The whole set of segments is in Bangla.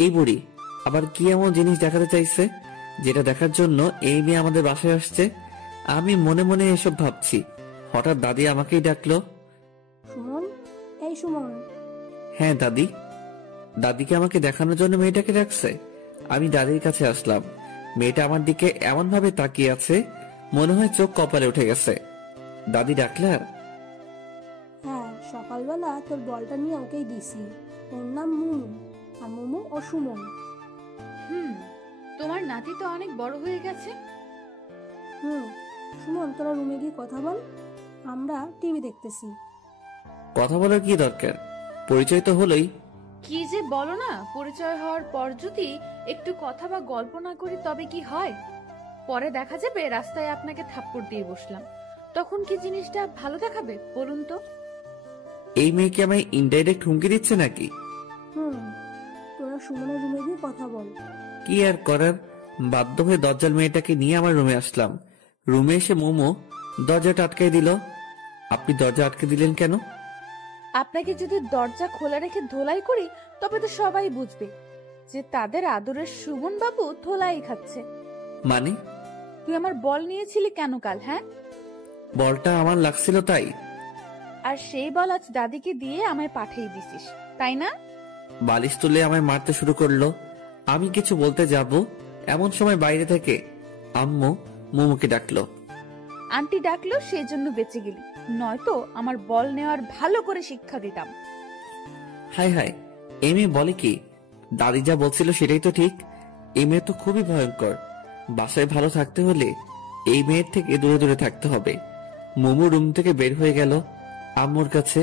এই বুড়ি আবার কি এমন জিনিস দেখাতে চাইছে যেটা দেখার জন্য এই মেয়ে আমাদের বাসায় আসছে? আমি মনে মনে এসব ভাবছি, হঠাৎ দাদি আমাকেই ডাকলো। সুমন, এই সুমন। হ্যাঁ দাদি। দাদিকে আমাকে দেখানোর জন্য মেয়েটাকে ডাকছে। আমি দাদির কাছে আসলাম। মেয়েটা আমার দিকে এমন ভাবে তাকিয়ে আছে, মনে হয় চোখ কপালে উঠে গেছে। দাদি ডাকলা? হ্যাঁ, সকালবেলা তোর বলটা নিয়ে ওকেই দিছি। ওর নাম মুমু, আর মুমু ও সুমন। তোমার নাতি তো অনেক বড় হয়ে গেছে। সুমন, তোরা রুমে গিয়ে কথা বল, আমরা টিভি দেখতেছি। কথা বলার কি দরকার? পরিচয় তো হলোই। কি যে বলো না, পরিচয় হওয়ার পর যদি একটু কথা বা গল্প না করি তবে কি হয়? পরে দেখা যাবে রাস্তায় আপনাকে থাপ্পড় দিয়ে বসলাম, তখন কি জিনিসটা ভালো দেখাবে বলুন তো? এই মেয়ে কি আমায় ইনডাইরেক্ট হুমকি দিচ্ছে নাকি? তোরা সুমনের রুমে গিয়ে কথা বল। কি আর করার, বাধ্য হয়ে দজ্জাল মেয়েটাকে নিয়ে আমার রুমে আসলাম। রুমে এসে মোমো দরজাটা আটকাই দিল। আপনি দরজা আটকে দিলেন কেন? আপনাকে যদি দরজা খোলা রেখে ধোলাই করি তবে তো সবাই বুঝবে যে তাদের আদরের সুমন বাবু ধোলাই খাচ্ছে। মানে? তুই আমার বল নিয়েছিলি কেন কাল? হ্যাঁ, বলটা আমার লাগছিল তাই। আর সেই বল আজ দাদিকে দিয়ে আমায় পাঠিয়ে দিছিস, তাই না? বালিশ তুলে আমায় মারতে শুরু করলো। আমি কিছু বলতে যাব, এমন সময় বাইরে থেকে আম্মু মোমোকে ডাকলো। আন্টি ডাকলো সেজন্য বেঁচে গেলি, নয়তো আমার বল নেওয়ার ভালো করে শিক্ষা দিতাম। হাই হাই, এই মেয়ে বলে কি? দাদি যা বলছিল সেটাই তো ঠিক। এই মেয়ে তো খুবই ভয়ঙ্কর। বাসায় ভালো থাকতে হলে এই মেয়ের থেকে দূরে দূরে থাকতে হবে। মোমো রুম থেকে বের হয়ে গেল আম্মুর কাছে,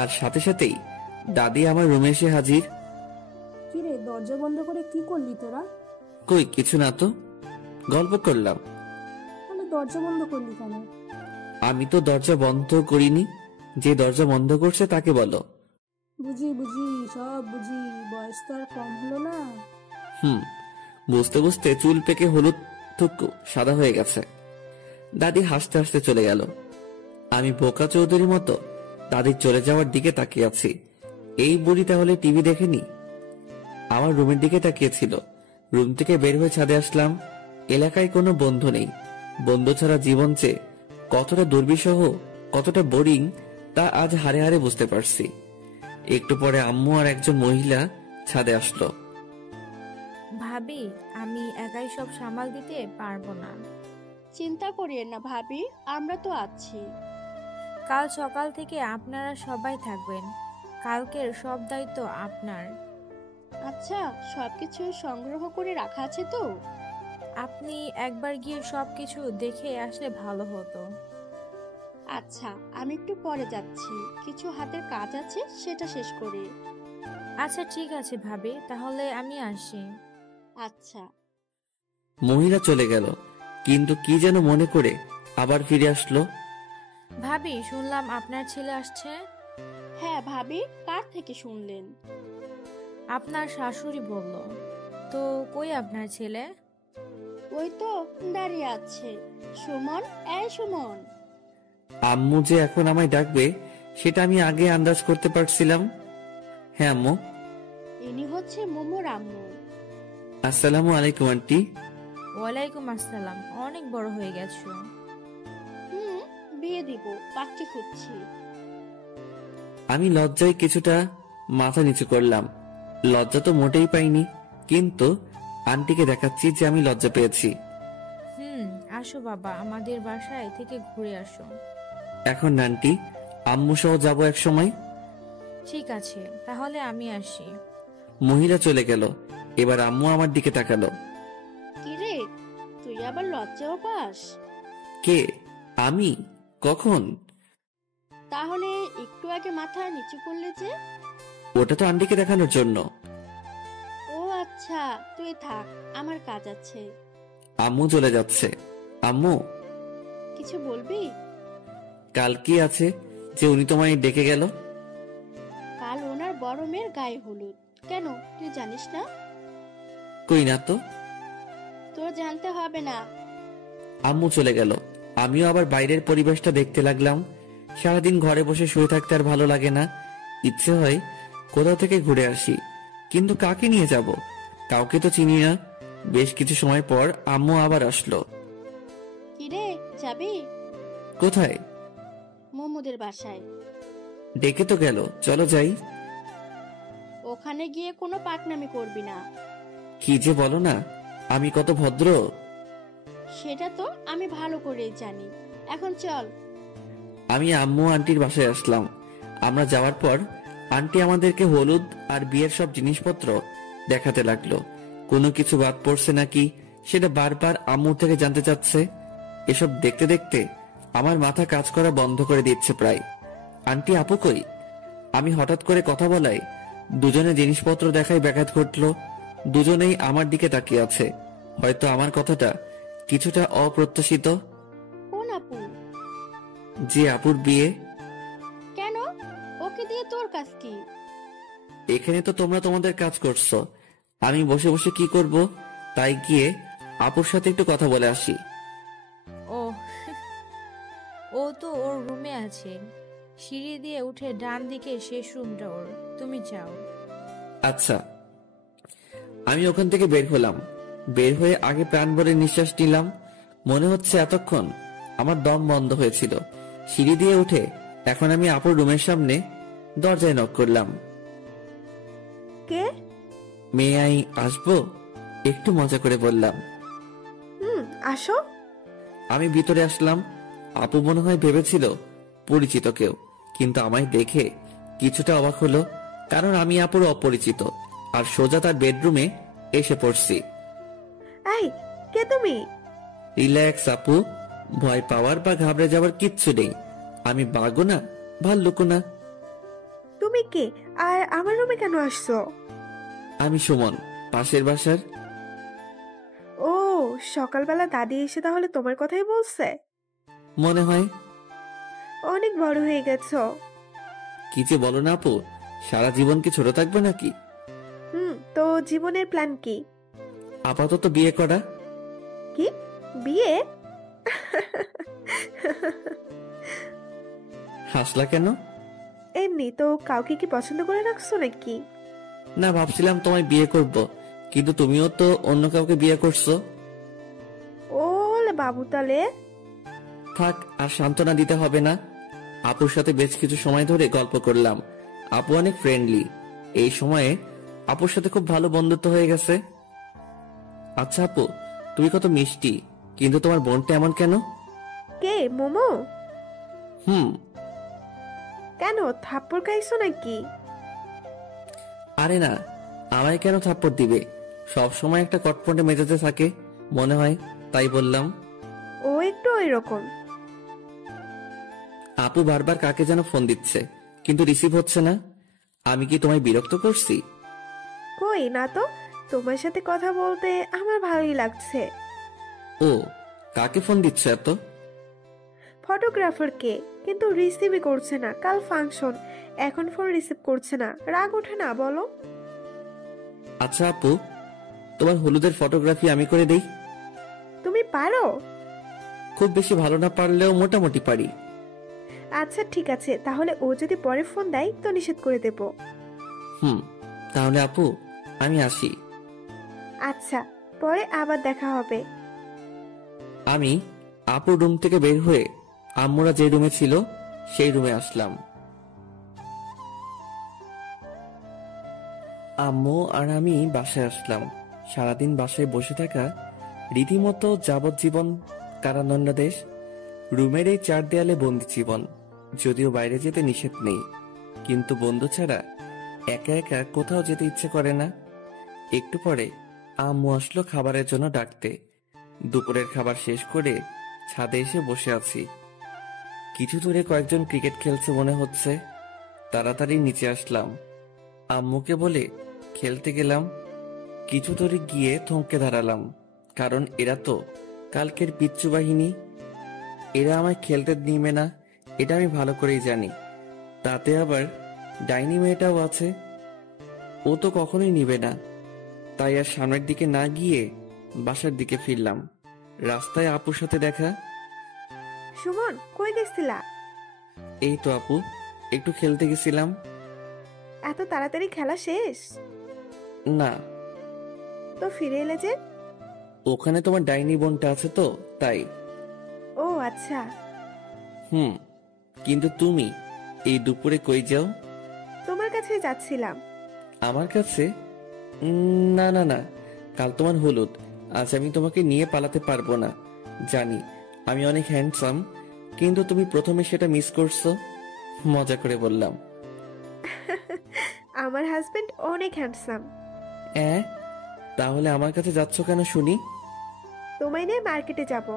আর সাথে সাথেই দাদি আমার রুমে এসে হাজির। কিরে, দরজা বন্ধ করে কি করলি তোরা? কই কিছু না তো, গল্প করলাম। তাহলে দরজা বন্ধ করলি কেন? আমি তো দরজা বন্ধ করিনি, যে দরজা বন্ধ করছে তাকে বলো। বুঝি সব বুঝি, বয়স তো আর কম হলো না। বুঝতে বুঝতে চুল পেকে হলুদ থুকু সাদা হয়ে গেছে। দাদি হাসতে হাসতে চলে গেল। আমি বোকা চৌধুরীর মতো দাদির চলে যাওয়ার দিকে তাকিয়ে আছি। এই বুড়ি তাহলে টিভি দেখেনি? আমার রুমের দিকে তাকিয়েছিল। রুম থেকে বের হয়ে ছাদে আসলাম। এলাকায় কোনো বন্ধু নেই। বন্ধু ছাড়া জীবন চেয়ে কতটা দুর্বিষহ, কতটা বোরিং তা আজ হারে হারে বুঝতে পারছি। একটু পরে আম্মু আর একজন মহিলা ছাদে আসলো। ভাবি, আমি একাই সব সামাল দিতে পারবো না। চিন্তা করিয়েন না ভাবি, আমরা তো আছি। কাল সকাল থেকে আপনারা সবাই থাকবেন, কালকের সব দায়িত্ব আপনার। আচ্ছা, সবকিছু সংগ্রহ করে রাখা আছে তো? আপনি একবার গিয়ে সবকিছু দেখে আসলে ভালো হতো। আচ্ছা, আমি একটু পরে যাচ্ছি, কিছু হাতের কাজ আছে সেটা শেষ করি। আচ্ছা ঠিক আছে ভাবি, তাহলে আমি আসি। আচ্ছা। মহিলা চলে গেল, কিন্তু কি যেন মনে করে আবার ফিরে আসলো। ভাবি, শুনলাম আপনার ছেলে আসছে। হ্যাঁ ভাবি, কার থেকে শুনলেন? আপনার শাশুড়ি বলল। তো কই আপনার ছেলে? ওই তো দাঁড়িয়ে আছে। সুমন, এই সুমন। আম্মু যে এখন আমায় ডাকবে সেটা আমি আগে আন্দাজ করতে পারছিলাম। হ্যাঁ আম্মু। ইনি হচ্ছে মোমোর আম্মু। আসসালামু আলাইকুম আন্টি। ওয়ালাইকুম আসসালাম, অনেক বড় হয়ে গেছো। বিয়ে দিব, পাত্রী খুঁজছি। আমি লজ্জায় কিছুটা মাথা নিচু করলাম। লজ্জা তো মোটেই পাইনি, কিন্তু আন্টিকে দেখাচ্ছি যে আমি লজ্জা পেয়েছি। আসো বাবা, আমাদের বাসায় থেকে ঘুরে আসো। এখন আন্টি, আম্মু সহ যাবো এক সময়। ঠিক আছে, তাহলে আমি আসি। মহিলা চলে গেল। এবার আম্মু আমার দিকে তাকালো। কিরে, তুই আবার লজ্জাও পাস? কে? আমি? কখন? তাহলে একটু আগে মাথা নিচু করলে যে? ওটা তো আন্টিকে দেখানোর জন্য। ও আচ্ছা, তুই থাক, আমার কাজ আছে। আম্মু চলে যাচ্ছে। আম্মু, কিছু বলবি? কাল কি আছে যে উনি তোমায় ডেকে গেল? কাল ওনার বড় মেয়ের গায়ে হলুদ। কেন, তুই জানিস না? কই না তো। তোর জানতে হবে না। আম্মু চলে গেল। আমিও আবার বাইরের পরিবেশটা দেখতে লাগলাম। সারাদিন ঘরে বসে শুয়ে থাকতে আর ভালো লাগে না। ইচ্ছে হয় কোথাও থেকে ঘুরে আসি। কিন্তু কাকে নিয়ে যাব? কাউকে তো চিনি না। বেশ কিছু সময় পর আম্মু আবার আসলো। কিরে, যাবি? কোথায়? মোমোদের বাসায়। ডেকে তো গেল, চলো যাই। ওখানে গিয়ে কোনো পাকনামি করবি না। কি যে বলো না, আমি কত ভদ্র। সেটা তো আমি ভালো করেই জানি। এখন চল। আমি আম্মু আন্টির বাসায় আসলাম। আমরা যাওয়ার পর আন্টি আমাদেরকে হলুদ আর বিয়ের সব জিনিসপত্র দেখাতে লাগলো। কোনো কিছু বাদ পড়ছে নাকি সেটা বারবার আম্মুর থেকে জানতে চাচ্ছে। এসব দেখতে দেখতে আমার মাথা কাজ করা বন্ধ করে দিচ্ছে প্রায়। আন্টি আপু কই? আমি হঠাৎ করে কথা বলায় দুজনে জিনিসপত্র দেখায় ব্যাঘাত ঘটলো। দুজনেই আমার দিকে তাকিয়ে আছে। হয়তো আমার কথাটা কিছুটা অপ্রত্যাশিত। কোন আপু? যে আপুর বিয়ে। কেন? ওকে দিয়ে তোর কাজ কি? এখানে তো তোমরা তোমাদের কাজ করছো, আমি বসে বসে কি করব? তাই গিয়ে আপুর সাথে একটু কথা বলে আসি। ও ও তো ওর রুমে আছে, সিঁড়ি দিয়ে উঠে ডান দিকে শেষ রুমটা ওর, তুমি যাও। আচ্ছা। আমি ওখান থেকে বের হলাম। বের হয়ে আগে প্রাণ ভরে নিঃশ্বাস নিলাম। মনে হচ্ছে এতক্ষণ আমার দম বন্ধ হয়েছিল। সিঁড়ি দিয়ে উঠে এখন আমি আপুর রুমের সামনে দরজায় নক করলাম। কে? মেয়ে আই আসবো? একটু মজা করে বললাম। আসো। আমি ভিতরে আসলাম। আপু মনে হয় ভেবেছিল পরিচিত কেউ, কিন্তু আমায় দেখে কিছুটা অবাক হলো, কারণ আমি আপুর অপরিচিত আর সোজা তার বেডরুমে এসে পড়ছি। এই, কে তুমি? রিল্যাক্স আপু, ভয় পাওয়ার বা ঘাবড়ে যাওয়ার কিচ্ছু নেই। আমি বাঘও না, ভাল্লুকও না। তুমি কে আর আমার রুমে কেন আসছো? আমি সুমন, পাশের বাসার। ও, সকালবেলা দাদি এসে তাহলে তোমার কথাই বলছে? মনে হয়। অনেক বড় হয়ে গেছো। কি যে বলো না আপু, সারা জীবন কি ছোট থাকবে নাকি? তো জীবনের প্ল্যান কি? আপাতত বিয়ে করা। কি? বিয়ে? হাসলা কেন? এমনি তো। কাউকে কি পছন্দ করে রাখছো নাকি? না, ভাবছিলাম তোমায় বিয়ে করব, কিন্তু তুমিও তো অন্য কাউকে বিয়ে করছো। ওলে বাবু, তালে থাক, আর সান্ত্বনা দিতে হবে না। আপুর সাথে বেশ কিছু সময় ধরে গল্প করলাম। আপু অনেক ফ্রেন্ডলি। এই সময়ে আপুর সাথে খুব ভালো বন্ধুত্ব হয়ে গেছে। আচ্ছা আপু, তুমি কত মিষ্টি, কিন্তু তোমার বোনটা এমন কেন? কে? মোমো? হুম। কেন, থাপ্পড় খাইছো নাকি? আরে না, আমায় কেন থাপ্পড় দিবে? সব সময় একটা কটপটে মেজাজে থাকে মনে হয়, তাই বললাম। ও একটু ওইরকম। আপু বারবার কাকে যেন ফোন দিচ্ছে, কিন্তু রিসিভ হচ্ছে না। আমি কি তোমায় বিরক্ত করছি? কই না তো, তোমার সাথে কথা বলতে আমার ভালোই লাগছে। ও, কাকে ফোন দিচ্ছ এত? ফটোগ্রাফারকে, কিন্তু রিসিভই করছে না। কাল ফাংশন, এখন ফোন রিসিভ করছে না। রাগ ওঠে না বলো? আচ্ছা আপু, তোমার হলুদের ফটোগ্রাফি আমি করে দেই। তুমি পারো? খুব বেশি ভালো না পারলেও মোটামুটি পারি। আচ্ছা ঠিক আছে, তাহলে ও যদি পরে ফোন দেয় তো নিষেধ করে দেব। তাহলে আপু আমি আসি। আচ্ছা, পরে আবার দেখা হবে। আমি আপুর রুম থেকে বের হয়ে আম্মুরা যে রুমে ছিল সেই রুমে আসলাম। আম্মু আর আমি বাসায় আসলাম। সারাদিন বাসায় বসে থাকা রীতিমতো যাবজ্জীবন কারাদণ্ডাদেশ। রুমের এই 4 দেয়ালে বন্দি জীবন। যদিও বাইরে যেতে নিষেধ নেই, কিন্তু বন্ধু ছাড়া একা একা কোথাও যেতে ইচ্ছে করে না। একটু পরে আম্মু আসলো খাবারের জন্য ডাকতে। দুপুরের খাবার শেষ করে ছাদে এসে বসে আছি। কিছু দূরে কয়েকজন ক্রিকেট খেলছে মনে হচ্ছে। তাড়াতাড়ি নিচে আসলাম। আম্মুকে বলে খেলতে গেলাম। কিছু দূরে গিয়ে থমকে দাঁড়ালাম, কারণ এরা তো কালকের পিচ্চু বাহিনী। এরা আমায় খেলতে নিবে না, এটা আমি ভালো করেই জানি। তাতে আবার ডাইনি মেয়েটাও আছে, ও তো কখনোই নিবে না। তাই আর সামনের দিকে না গিয়ে বাসার দিকে ফিরলাম। রাস্তায় আপুর সাথে দেখা। সুমন, কই গেছিলা? এই তো আপু, একটু খেলতে গেছিলাম। এত তাড়াতাড়ি খেলা শেষ? না। তো ফিরে এলে যে? ওখানে তোমার ডাইনি বোনটা আছে তো, তাই। ও আচ্ছা। হুম, কিন্তু তুমি এই দুপুরে কই যাও? তোমার কাছে যাচ্ছিলাম। আমার কাছে? না না না, কাল তোমার হলুদ, আজ আমি তোমাকে নিয়ে পালাতে পারবো না। জানি আমি অনেক হ্যান্ডসাম, কিন্তু তুমি প্রথমে সেটা মিস করছো। মজা করে বললাম। আমার হাজবেন্ড অনেক হ্যান্ডসাম। তাহলে আমার কাছে যাচ্ছ কেন শুনি? তোমায় নিয়ে মার্কেটে যাব।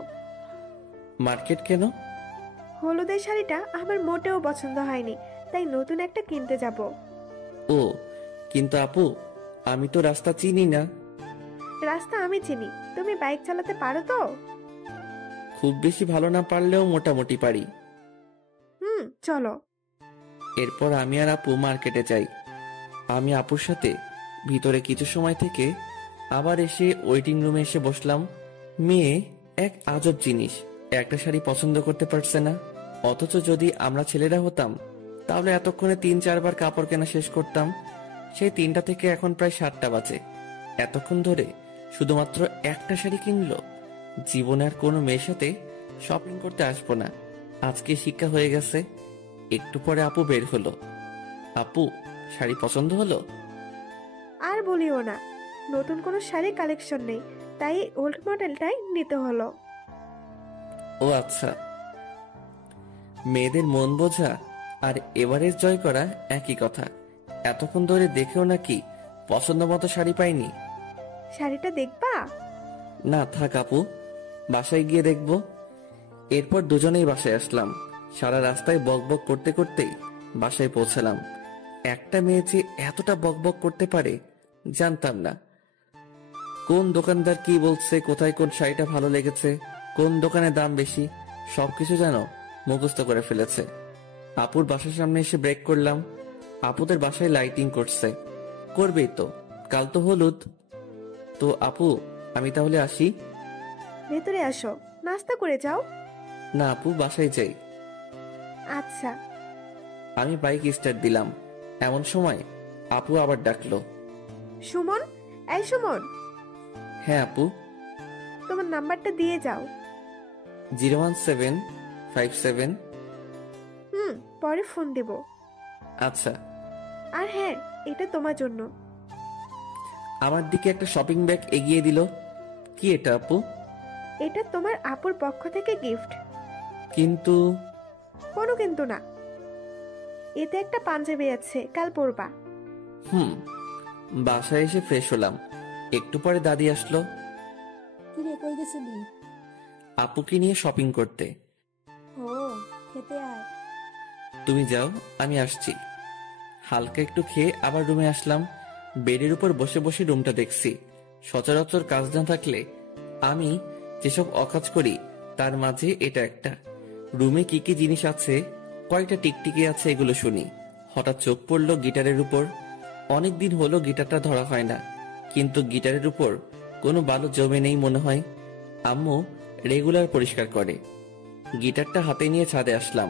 মার্কেট কেন? হলুদের শাড়িটা আমার মোটেও পছন্দ হয়নি, তাই নতুন একটা কিনতে যাব। ও, কিন্তু আপু, আমি তো রাস্তা চিনি না। রাস্তা আমি চিনি, তুমি বাইক চালাতে পারো তো? খুব বেশি ভালো না পারলেও মোটামুটি পারি। চলো। এরপর আমি আর আপু মার্কেটে যাই। আমি আপুর সাথে ভিতরে কিছু সময় থেকে আবার এসে ওয়েটিং রুমে এসে বসলাম। মেয়ে এক আজব জিনিস, একটা শাড়ি পছন্দ করতে পারছে না। অথচ যদি আমরা ছেলেরা হতাম তাহলে এতক্ষণে 3-4 বার কাপড় কেনা শেষ করতাম। সেই 3টা থেকে এখন প্রায় 7টা বাজে। এতক্ষণ ধরে শুধুমাত্র একটা শাড়ি কিনলো। জীবনে আর কোনো মেয়ের সাথে শপিং করতে আসবো না, আজকে শিক্ষা হয়ে গেছে। একটু পরে আপু বের হলো। আপু, শাড়ি পছন্দ হলো? আর বলিও না, নতুন কোনো শাড়ি কালেকশন নেই, তাই ওল্ড মডেলটাই নিতে হলো। ও আচ্ছা, মেয়েদের মন বোঝা আর এভারেজ জয় করা একই কথা। এতক্ষণ ধরে দেখেও নাকি পছন্দ মতো শাড়ি পাইনি। শাড়িটা দেখবা? না থাক আপু, বাসায় গিয়ে দেখবো। এরপর দুজনেই বাসায় আসলাম। সারা রাস্তায় বকবক করতে করতেই বাসায় পৌঁছালাম। একটা মেয়ে যে এতটা বকবক করতে পারে জানতাম না। কোন দোকানদার কি বলছে, কোথায় কোন শাড়িটা ভালো লেগেছে, কোন দোকানে দাম বেশি, সবকিছু যেন মুখস্থ করে ফেলেছে। আপুর বাসার সামনে এসে ব্রেক করলাম। আপুদের বাসায় লাইটিং করছে, করবেই তো, কাল তো হলুদ। তো আপু, আমি তাহলে আসি? ভেতরে আসো, নাস্তা করে যাও। না আপু, বাসায় যাই। আচ্ছা। আমি বাইক স্টার্ট দিলাম, এমন সময় আপু আবার ডাকলো। সুমন, এই সুমন, হ্যাঁ আপু। তোমার নাম্বারটা দিয়ে যাও। 01757। পরে ফোন দেব। আচ্ছা। আর হ্যাঁ, এটা তোমার জন্য। আমার দিকে একটা শপিং ব্যাগ এগিয়ে দিল। কি এটা আপু? এটা তোমার আপুর পক্ষ থেকে গিফট। কিন্তু কোনো কিন্তু না, এতে একটা পাঞ্জাবি আছে, কাল পরবা। বাসায় এসে ফ্রেশ হলাম। একটু পরে দাদি আসলো। কিরে, কই গেছিলি? আপুকে নিয়ে শপিং করতে। ও, খেতে আয়। তুমি যাও, আমি আসছি। হালকা একটু খেয়ে আবার রুমে আসলাম। বেডের উপর বসে বসে রুমটা দেখছি। সচরাচর কাজ না থাকলে আমি যেসব অকাজ করি তার মাঝে এটা একটা। রুমে কি কি জিনিস আছে, কয়টা টিকটিকি আছে, এগুলো শুনি। হঠাৎ চোখ পড়লো গিটারের উপর। অনেকদিন হলো গিটারটা ধরা হয় না, কিন্তু গিটারের উপর কোনো বালু জমে নেই মনে হয়। আম্মু রেগুলার পরিষ্কার করে। গিটারটা হাতে নিয়ে ছাদে আসলাম।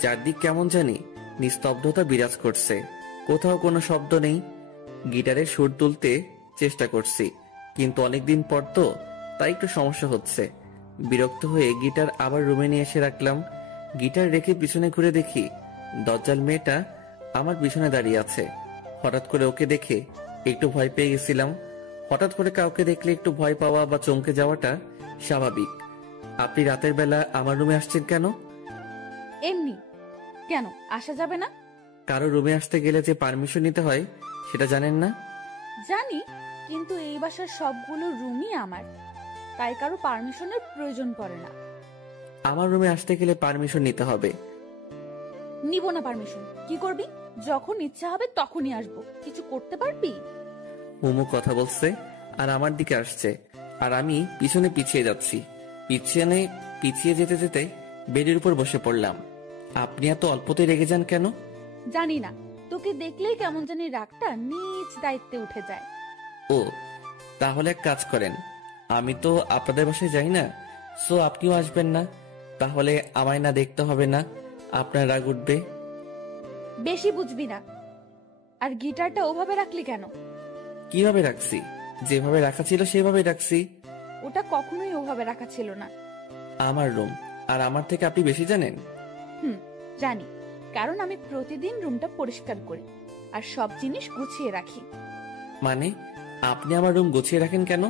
চারদিক কেমন জানি নিস্তব্ধতা বিরাজ করছে, কোথাও কোনো শব্দ নেই। গিটারের সুর তুলতে চেষ্টা করছি, কিন্তু অনেকদিন পর তো, তাই একটু সমস্যা হচ্ছে। বিরক্ত হয়ে গিটার আবার রুমে নিয়ে এসে রাখলাম। গিটার রেখে পিছনে ঘুরে দেখি দজ্জাল মেয়েটা আমার পিছনে দাঁড়িয়ে আছে। হঠাৎ করে ওকে দেখে একটু ভয় পেয়ে গেছিলাম। হঠাৎ করে কাউকে দেখলে একটু ভয় পাওয়া বা চমকে যাওয়াটা স্বাভাবিক। আপনি রাতের বেলা আমার রুমে আসছেন কেন? এমনি। কেন আসা যাবে না? কারো রুমে আসতে গেলে যে পারমিশন নিতে হয় সেটা জানেন না? জানি, কিন্তু এই বাসার সবগুলো রুমই আমার, তাই কারো পারমিশনের প্রয়োজন পড়ে না। আমার রুমে আসতে গেলে পারমিশন নিতে হবে। নিব না পারমিশন। কি করবি? যখন ইচ্ছা হবে তখনই আসবো। কিছু করতে পারবি? মোমো কথা বলছে আর আমার দিকে আসছে, আর আমি পিছনে পিছিয়ে যাচ্ছি। পিছিয়ে যেতে যেতে বেডের উপর বসে পড়লাম। আপনি এত অল্পতে রেগে যান কেন? জানি না, তোকে দেখলেই কেমন জানি রাগটা নিজ দায়িত্বে উঠে যায়। ও, তাহলে এক কাজ করেন, আমি তো আপনাদের বাসায় যাই না, সো আপনিও আসবেন না। তাহলে আমায় না দেখতে হবে না, আপনার রাগ উঠবে। বেশি বুঝবি না। আর গিটারটা ওভাবে রাখলি কেন? কিভাবে রাখছি? যেভাবে রাখা ছিল সেভাবে রাখছি। ওটা কখনোই ওভাবে রাখা ছিল না। আমার রুম, আর আমার থেকে আপনি বেশি জানেন? জানি, কারণ আমি প্রতিদিন রুমটা পরিষ্কার করি আর সব জিনিস গুছিয়ে রাখি। মানে আপনি আমার রুম গুছিয়ে রাখেন কেন?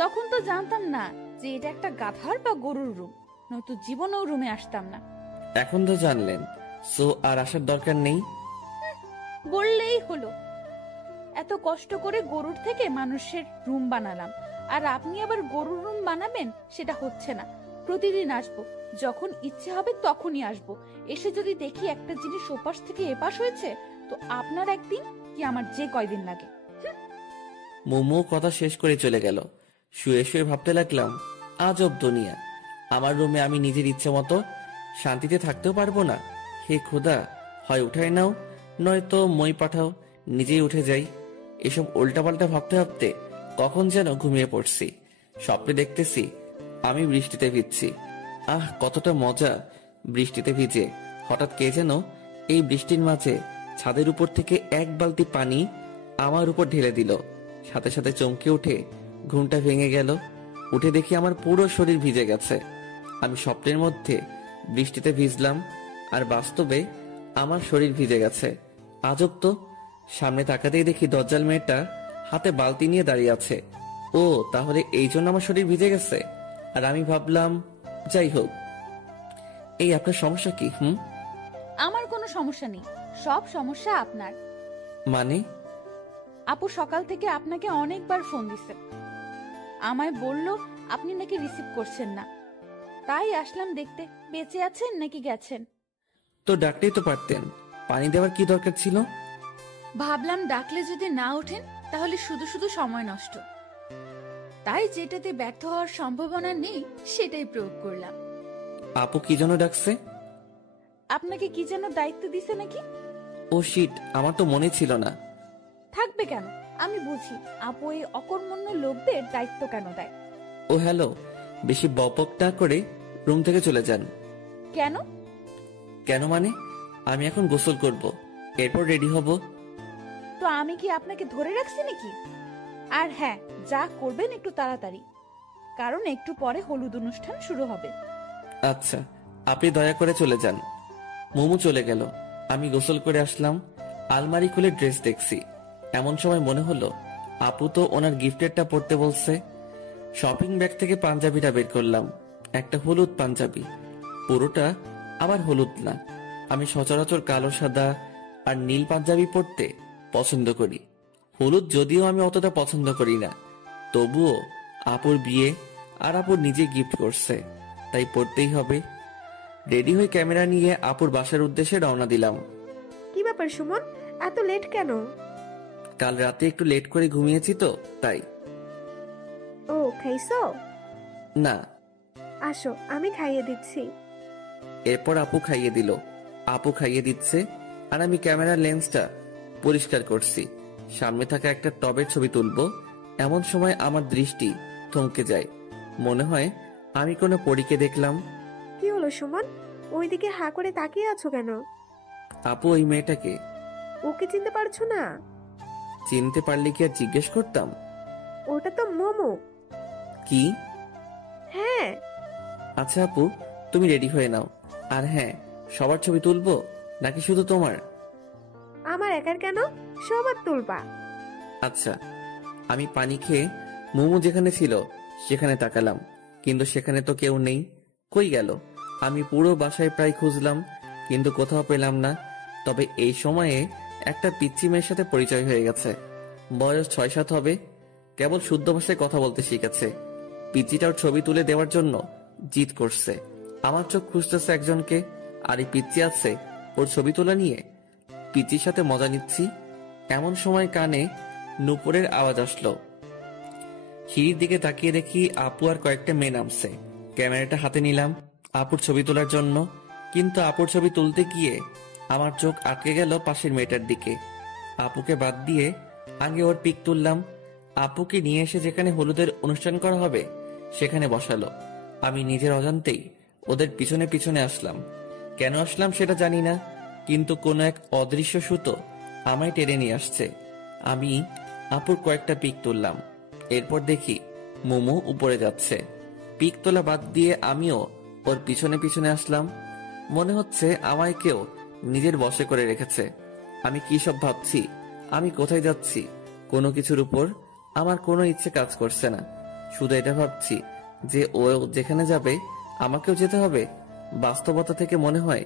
তখন তো জানতাম না যে এটা একটা গাধার বা গরুর রুম, নয়তো জীবনেও রুমে আসতাম না। এখন তো জানলেন, সো আর আসার দরকার নেই। বললেই হলো। এত কষ্ট করে গরুর থেকে মানুষের রুম বানালাম, আর আপনি আবার গরুর রুম বানাবেন? সেটা হচ্ছে না। প্রতিদিন আসবো, যখন ইচ্ছে হবে তখনই আসবো। এসে যদি দেখি একটা জিনিস ওপাশ থেকে এপাশ হয়েছে, তো আপনার একদিন কি আমার যে কয়দিন লাগে। মোমো কথা শেষ করে চলে গেল। শুয়ে শুয়ে ভাবতে লাগলাম, আজব দুনিয়া। আমার রুমে আমি নিজের ইচ্ছে মতো শান্তিতে থাকতেও পারবো না। হে খোদা, হয় উঠাই নাও, নয়তো মই পাঠাও, নিজেই উঠে যাই। এসব উল্টাপাল্টা ভাবতে ভাবতে কখন যেন ঘুমিয়ে পড়ছি। স্বপ্নে দেখতেছি আমি বৃষ্টিতে ভিজছি। আহ, কতটা মজা বৃষ্টিতে ভিজে। হঠাৎ কে যেন এই বৃষ্টির মাঝে ছাদের উপর থেকে এক বালতি পানি আমার উপর ঢেলে দিল। সাথে সাথে চমকে উঠে ঘুমটা ভেঙে গেল। উঠে দেখি আমার পুরো শরীর ভিজে গেছে। আমি স্বপ্নের মধ্যে বৃষ্টিতে ভিজলাম, আর বাস্তবে আমার শরীর ভিজে গেছে। আজব তো। সামনে তাকাতেই দেখি দজ্জাল মেয়েটা হাতে বালতি নিয়ে দাঁড়িয়ে আছে। ও, তাহলে এই জন্য আমার শরীর ভিজে গেছে। আর আমি ভাবলাম, যাই হোক। এই আপনার সমস্যা কি? আমার কোনো সমস্যা নেই, সব সমস্যা আপনার। মানে? আপু সকাল থেকে আপনাকে অনেকবার ফোন দিছে, আমায় বলল আপনি নাকি রিসিভ করছেন না। তাই আসলাম দেখতে বেঁচে আছেন নাকি গেছেন। তো ডাকতেই তো পারতেন, পানি দেওয়ার কি দরকার ছিল? ভাবলাম ডাকলে যদি না ওঠেন তাহলে শুধু শুধু সময় নষ্ট, তাই যেটাতে ব্যর্থ হওয়ার সম্ভাবনা নেই সেটাই প্রয়োগ করলাম। আপু কি জন্য ডাকছে? আপনাকে কি যেন দায়িত্ব দিছে নাকি? ও শিট, আমার তো মনে ছিল না। থাকবে কেন, আমি বুঝি আপু এই অকর্মণ্য লোকদের দায়িত্ব কেন দেয়। ও হ্যালো, বেশি বকবক না করে রুম থেকে চলে যান। কেন? কেন মানে, আমি এখন গোসল করব, এরপর রেডি হব। তো আমি কি আপনাকে ধরে রাখছি নাকি? আর হ্যাঁ, যা করবেন একটু তাড়াতাড়ি, কারণ একটু পরে হলুদ অনুষ্ঠান শুরু হবে। আচ্ছা, আপনি দয়া করে চলে যান। মোমো চলে গেল। আমি গোসল করে আসলাম। আলমারি খুলে ড্রেস দেখছি। এমন সময় মনে হলো আপু তো ওনার গিফটেরটা পরতে বলছে। শপিং ব্যাগ থেকে পাঞ্জাবিটা বের করলাম। একটা হলুদ পাঞ্জাবি, পুরোটা আবার হলুদ না। আমি সচরাচর কালো, সাদা আর নীল পাঞ্জাবি পরতে পছন্দ করি। হলুদ যদিও আমি অতটা পছন্দ করি না, তবুও আপুর বিয়ে আর আপুর নিজে গিফট করছে, তাই পরতেই হবে। রেডি হয়ে ক্যামেরা নিয়ে আপুর বাসার উদ্দেশ্যে রওনা দিলাম। কি ব্যাপার সুমন, এত লেট কেন? কাল রাতে একটু লেট করে ঘুমিয়েছি তো, তাই। ও, খাইছো? না। আসো, আমি খাইয়ে দিচ্ছি। এরপর আপু খাইয়ে দিল। আপু খাইয়ে দিচ্ছে আর আমি ক্যামেরার লেন্সটা পরিষ্কার করছি। সামনে থাকা একটা টবের ছবি তুলবো, এমন সময় আমার দৃষ্টি থমকে যায়। মনে হয় আমি কোনো পরীকে দেখলাম। কি হলো সুমন, ওইদিকে হা করে তাকিয়ে আছো কেন? আপু ওই মেয়েটাকে ওকে চিনতে পারছো না? চিনতে পারলে কি আর জিজ্ঞেস করতাম? ওটা তো মোমো। কি? হ্যাঁ। আচ্ছা আপু, তুমি রেডি হয়ে নাও। আর হ্যাঁ, সবার ছবি তুলবো নাকি শুধু তোমার? আমার একার কেন, সবার তুলবা। আচ্ছা। আমি পানি খেয়ে মোমো যেখানে ছিল সেখানে তাকালাম, কিন্তু সেখানে তো কেউ নেই। কই গেল? আমি পুরো বাসায় প্রায় খুঁজলাম, কিন্তু কোথাও পেলাম না। তবে এই সময়ে একটা পিচ্চি মেয়ের সাথে পরিচয় হয়ে গেছে। বয়স 6-7 হবে, কেবল শুদ্ধ ভাষায় কথা বলতে শিখেছে। পিচ্চিটার ছবি তুলে দেওয়ার জন্য জিদ করছে। আমার চোখ খুঁজতেছে একজনকে, আর এই পিচ্চি আছে ওর ছবি তোলা নিয়ে। পিচ্চির সাথে মজা নিচ্ছি, এমন সময় কানে নুপুরের আওয়াজ আসলো। সিঁড়ির দিকে তাকিয়ে দেখি আপু আর কয়েকটা মেয়ে নামছে। ক্যামেরাটা হাতে নিলাম আপুর ছবি তোলার জন্য, কিন্তু আপুর ছবি তুলতে গিয়ে আমার চোখ আটকে গেল পাশের মেয়েটার দিকে। আপুকে বাদ দিয়ে আগে ওর পিক তুললাম। আপুকে নিয়ে এসে যেখানে হলুদের অনুষ্ঠান করা হবে সেখানে বসালো। আমি নিজের অজান্তেই ওদের পিছনে পিছনে আসলাম। কেন আসলাম সেটা জানি না, কিন্তু কোনো এক অদৃশ্য সুতো আমায় টেনে নিয়ে আসছে। আমি আপুর কয়েকটা পিক তুললাম। এরপর দেখি মোমো উপরে যাচ্ছে। পিক তোলা বাদ দিয়ে আমিও ওর পিছনে পিছনে আসলাম। মনে হচ্ছে আমায় কেউ নিজের বশে করে রেখেছে। আমি কি সব ভাবছি, আমি কোথায় যাচ্ছি, কোনো কিছুর উপর আমার কোনো ইচ্ছে কাজ করছে না। শুধু এটা ভাবছি যে ও যেখানে যাবে আমাকেও যেতে হবে। বাস্তবতা থেকে মনে হয়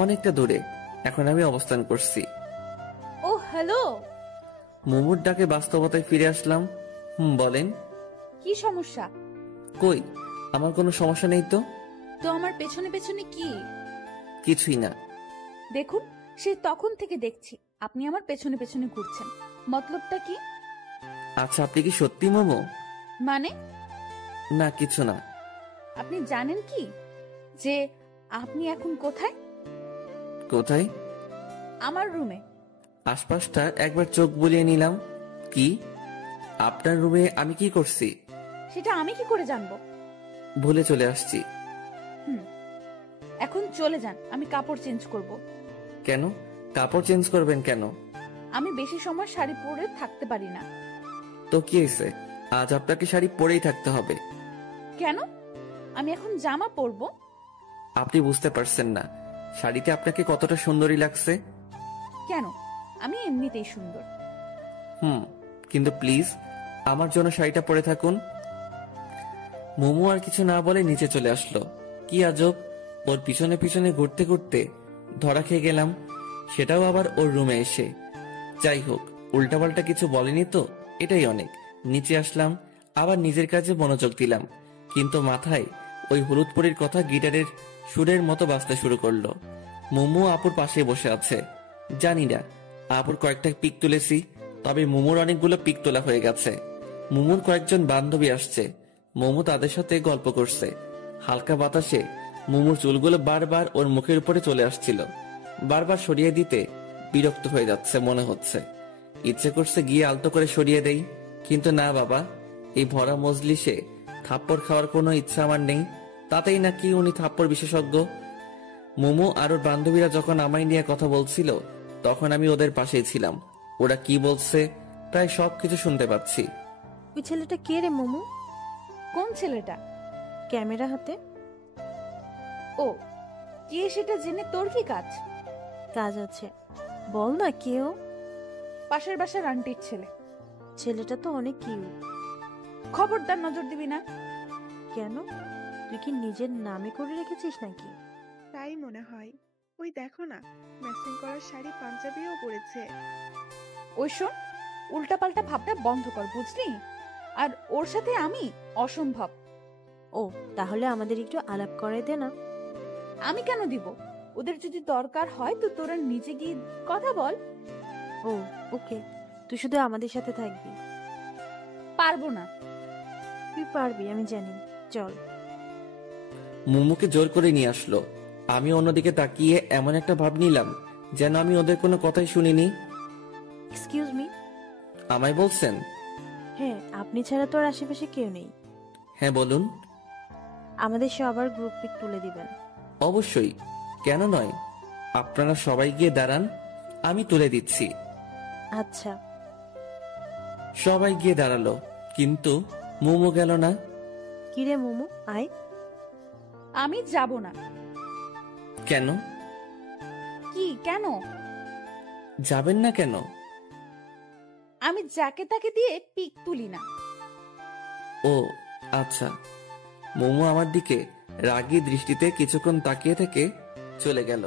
অনেকটা দূরে এখন আমি অবস্থান করছি। ও হ্যালো, মোমোর ডাকে বাস্তবতায় ফিরে আসলাম। বলেন। কি সমস্যা? কই, আমার কোনো সমস্যা নেই তো। তো আমার পেছনে পেছনে কি? কিছুই না। দেখুন, সেই তখন থেকে দেখছি আপনি আমার পেছনে পেছনে ঘুরছেন। মতলবটা কি? আচ্ছা, আপনি কি সত্যি মোমো? মানে? না, কিছু না। আপনি জানেন কি যে আপনি এখন কোথায়? কোথায়? আমার রুমে। আশপাশটা একবার চোখ বুলিয়ে নিলাম। কি? আপনার রুমে আমি কি করছি? সেটা আমি কি করে জানবো? ভুলে চলে আসছি। এখন চলে যান, আমি কাপড় চেঞ্জ করব। কেন? কাপড় চেঞ্জ করবেন কেন? আমি বেশি সময় শাড়ি পরে থাকতে পারি না। তো কি হয়েছে, আজ আপনাকে শাড়ি পরেই থাকতে হবে? কেন? আমি এখন জামা পরবো। আপনি বুঝতে পারছেন না শাড়িতে আপনাকে কতটা সুন্দরী লাগছে। কেন? আমি এমনিতেই সুন্দর। কিন্তু প্লিজ আমার জন্য শাড়িটা পরে থাকুন। মোমো আর কিছু না বলে নিচে চলে আসলো। কি আজব, ওর পিছনে পিছনে ঘুরতে ঘুরতে ধরা খেয়ে গেলাম, সেটাও আবার ওর রুমে এসে। যাই হোক, উল্টাপাল্টা কিছু বলেনি তো, এটাই অনেক। নিচে আসলাম, আবার নিজের কাজে মনোযোগ দিলাম, কিন্তু মাথায় ওই হলুদ পরীর কথা গিটারের সুরের মতো বাজতে শুরু করলো। মোমো আপুর পাশে বসে আছে। জানি না আপুর কয়েকটা পিক তুলেছি, তবে মোমোর অনেকগুলো পিক তোলা হয়ে গেছে। মোমোর কয়েকজন বান্ধবী আসছে, মোমো তাদের সাথে গল্প করছে। হালকা বাতাসে মোমোর চুলগুলো বারবার ওর মুখের উপরে চলে আসছিল। বারবার সরিয়ে দিতে বিরক্ত হয়ে যাচ্ছে মনে হচ্ছে। ইচ্ছে করছে গিয়ে আলতো করে সরিয়ে দেই, কিন্তু না বাবা, এই ভরা মজলিসে থাপ্পড় খাওয়ার কোনো ইচ্ছা আমার নেই। তাতেই নাকি উনি থাপ্পড় বিশেষজ্ঞ। মোমো আর ওর বান্ধবীরা যখন আমায় নিয়ে কথা বলছিল তখন আমি ওদের পাশেই ছিলাম। ওরা কি বলছে প্রায় সবকিছু শুনতে পাচ্ছি। ওই ছেলেটা কে রে মোমো? কোন ছেলেটা? ক্যামেরা হাতে। ও, কে সেটা জেনে তোর কি কাজ? কাজ আছে, বল না কেউ। পাশের বাসার আন্টির ছেলে। ছেলেটা তো অনেক কিউট। খবরদার নজর দিবি না। কেন, তুই কি নিজের নামে করে রেখেছিস নাকি? তাই মনে হয়। ওই দেখো না, ম্যাচিং করা শাড়ি পাঞ্জাবিও পরেছে। ওই শোন, উল্টাপাল্টা ভাবটা বন্ধ কর, বুঝলি? আর ওর সাথে আমি অসম্ভব। ও, তাহলে আমাদের একটু আলাপ করাই দে না। আমি কেন দিব? ওদের যদি দরকার হয় তো তোরা নিচে গিয়ে কথা বল। ও ওকে, তুই শুধু আমাদের সাথে থাকবি। পারবো না। তুই পারবি, আমি জানি। চল। মোমোকে জোর করে নিয়ে আসলো। আমি অন্যদিকে তাকিয়ে এমন একটা ভাব নিলাম যেন আমি ওদের কোনো কথাই শুনিনি। Excuse me. আমায় বলছেন? হ্যাঁ, আপনি ছাড়া তো আর আশেপাশে কেউ নেই। হ্যাঁ বলুন। আমাদের সবার গ্রুপ পিক তুলে দিবেন। অবশ্যই, কেন নয়। আপনারা সবাই গিয়ে দাঁড়ান, আমি তুলে দিচ্ছি। আচ্ছা। সবাই গিয়ে দাঁড়ালো, কিন্তু মোমো গেল না। কিরে মোমো, আয়। আমি যাব না। কেন? কি কেন? যাবেন না কেন? আমি যাকে তাকে দিয়ে পিক তুলি না। ও আচ্ছা। মোমো আমার দিকে রাগী দৃষ্টিতে কিছুক্ষণ তাকিয়ে থেকে চলে গেল।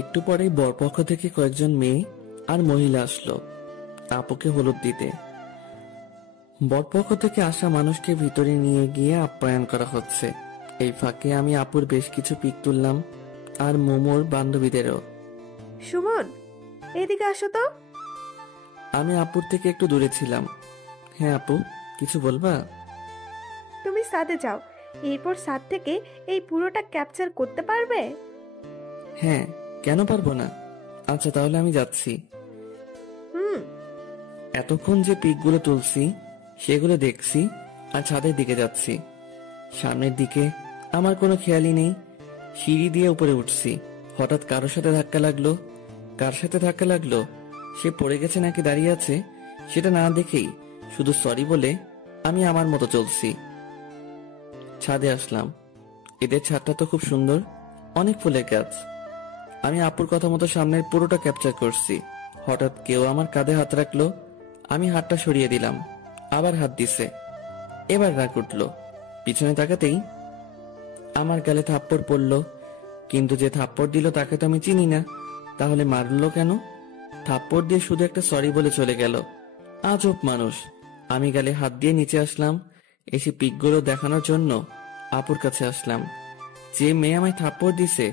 একটু পরে বরপক্ষ থেকে কয়েকজন মেয়ে আর মহিলা আসলো আপুকে হলুদ দিতে। বরপক্ষ থেকে আসা মানুষকে ভিতরে নিয়ে গিয়ে আপ্যায়ন করা হচ্ছে। এই ফাঁকে আমি আপুর বেশ কিছু পিক তুললাম, আর মোমোর বান্ধবীদেরও। সুমন, এদিকে আসো তো। আমি আপুর থেকে একটু দূরে ছিলাম। হ্যাঁ আপু, কিছু বলবা? তুমি সাথে যাও, এরপর সাথ থেকে এই পুরোটা ক্যাপচার করতে পারবে? হ্যাঁ, কেন পারবো না। আচ্ছা তাহলে আমি যাচ্ছি। এতক্ষণ যে পিকগুলো তুলছি সেগুলো দেখছি আর ছাদের দিকে যাচ্ছি। সামনের দিকে আমার কোনো খেয়ালই নেই। সিঁড়ি দিয়ে উপরে উঠছি, হঠাৎ কারোর সাথে ধাক্কা লাগলো। কার সাথে ধাক্কা লাগলো, সে পড়ে গেছে নাকি দাঁড়িয়ে আছে, সেটা না দেখেই শুধু সরি বলে আমি আমার মতো চলছি। ছাদে আসলাম। এদের ছাদটা তো খুব সুন্দর, অনেক ফুলের গাছ। আমি আপুর কথা মতো সামনের পুরোটা ক্যাপচার করছি। হঠাৎ কেউ আমার কাঁধে হাত রাখলো। আমি হাতটা সরিয়ে দিলাম, আবার হাত দিছে। এবার রাগ উঠলো। পিছনে তাকাতেই আমার গালে থাপ্পড় পড়লো। কিন্তু যে থাপ্পড় দিল তাকে তো আমি চিনি না, তাহলে মারলো কেন? থাপ্পড় দিয়ে শুধু একটা সরি বলে চলে গেল। আজব মানুষ। আমি গালে হাত দিয়ে নিচে আসলাম। এসে পিকগুলো দেখানোর জন্য আপুর কাছে আসলাম। যে মেয়ে আমায় থাপ্পড় দিছে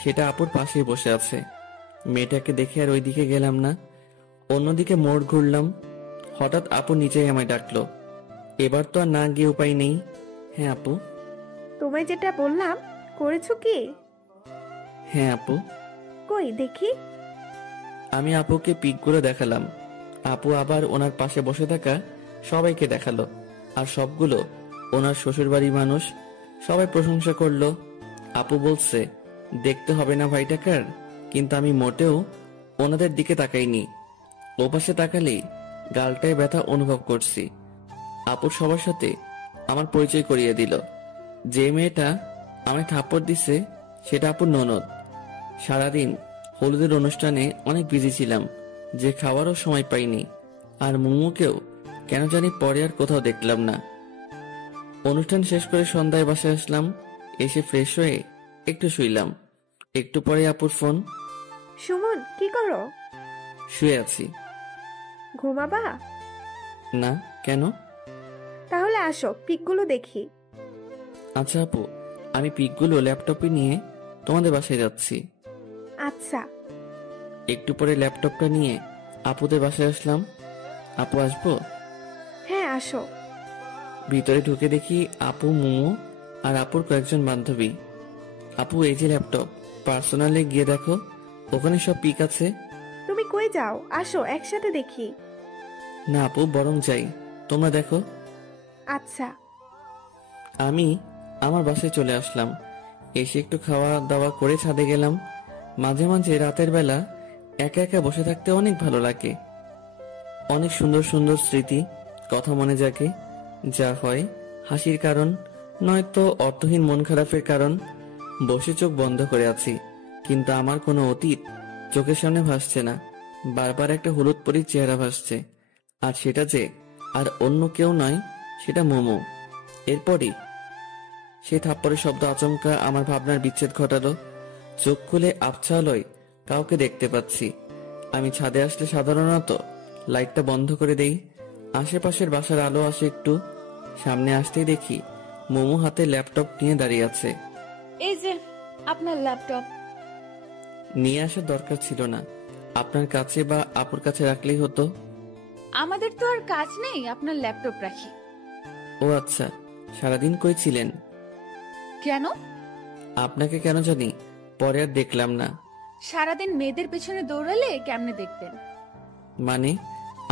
সেটা আপুর পাশেই বসে আছে। মেয়েটাকে দেখে আর ওইদিকে গেলাম না, অন্যদিকে মোড় ঘুরলাম। হঠাৎ আপু নিচেই আমায় ডাকলো। এবার তো আর না গিয়ে উপায় নেই। হ্যাঁ আপু। তোমায় যেটা বললাম করেছো কি? হ্যাঁ আপু। কই দেখি। আমি আপুকে পিকগুলো দেখালাম। আপু আবার ওনার পাশে বসে থাকা সবাইকে দেখালো, আর সবগুলো ওনার শ্বশুর বাড়ির মানুষ। সবাই প্রশংসা করলো। আপু বলছে দেখতে হবে না ভাইটাকার, কিন্তু আমি মোটেও ওনাদের দিকে তাকাইনি। ওপাশে তাকালেই গালটায় ব্যথা অনুভব করছি। আপুর সবার সাথে আমার পরিচয় করিয়ে দিল। যে মেয়েটা আমায় থাপ্পড় দিছে সেটা আপুর ননদ। সারাদিন হলুদের অনুষ্ঠানে অনেক বিজি ছিলাম, যে খাওয়ারও সময় পাইনি। আর মুমুকেও কেন জানি পরে আর কোথাও দেখলাম না। অনুষ্ঠান শেষ করে সন্ধ্যায় বাসায় আসলাম। এসে ফ্রেশ হয়ে একটু শুইলাম। একটু পরে আপুর ফোন। সুমন কি করো? শুয়ে আছি। ঘুমাবা? না, কেন? তাহলে আসো পিকগুলো দেখি। আচ্ছা আপু, আমি পিকগুলো ল্যাপটপে নিয়ে তোমাদের বাসায় যাচ্ছি। আচ্ছা। একটু পরে ল্যাপটপটা নিয়ে আপুদের বাসায় আসলাম। আপু আসবো? হ্যাঁ আসো। ভিতরে ঢুকে দেখি আপু, মুমু আর আপুর কয়েকজন বান্ধবী। আপু এই যে ল্যাপটপ, পার্সোনালে গিয়ে দেখো, ওখানে সব পিক আছে। তুমি কই যাও? আসো একসাথে দেখি। না আপু, বরং যাই, তোমরা দেখো। আচ্ছা। আমি আমার বাসায় চলে আসলাম। এসে একটু খাওয়া দাওয়া করে ছাদে গেলাম। মাঝে মাঝে রাতের বেলা একা একা বসে থাকতে অনেক ভালো লাগে। অনেক সুন্দর সুন্দর স্মৃতি, কথা মনে জাগে। যা হয় হাসির কারণ, নয়তো অর্থহীন মন খারাপের কারণ। বসে চোখ বন্ধ করে আছি, কিন্তু আমার কোনো অতীত চোখের সামনে ভাসছে না। বারবার একটা হলুদ পরীর চেহারা ভাসছে, আর সেটা যে আর অন্য কেউ নয়, সেটা মোমো। এরপরই সেই থাপ্পড়ের শব্দ আচমকা আমার ভাবনার বিচ্ছেদ ঘটালো। চোখ খুলে আবছালোয় কাউকে দেখতে পাচ্ছি। আমি ছাদে আসলে সাধারণত লাইটটা বন্ধ করে দেই। আশেপাশের বাসার আলো আসে একটু। সামনে আসতেই দেখি মোমো হাতে ল্যাপটপ নিয়ে দাঁড়িয়ে আছে। এই যে আপনার ল্যাপটপ। নিয়ে আসার দরকার ছিল না, আপনার কাছে বা আপুর কাছে রাখলেই হতো। আমাদের তো আর কাজ নেই আপনার ল্যাপটপ রাখি। ও আচ্ছা, সারাদিন কই ছিলেন? কেন? আপনাকে কেন জানি পরে আর দেখলাম না। সারাদিন মেয়েদের পেছনে দৌড়ালে কেমনে দেখতেন? মানে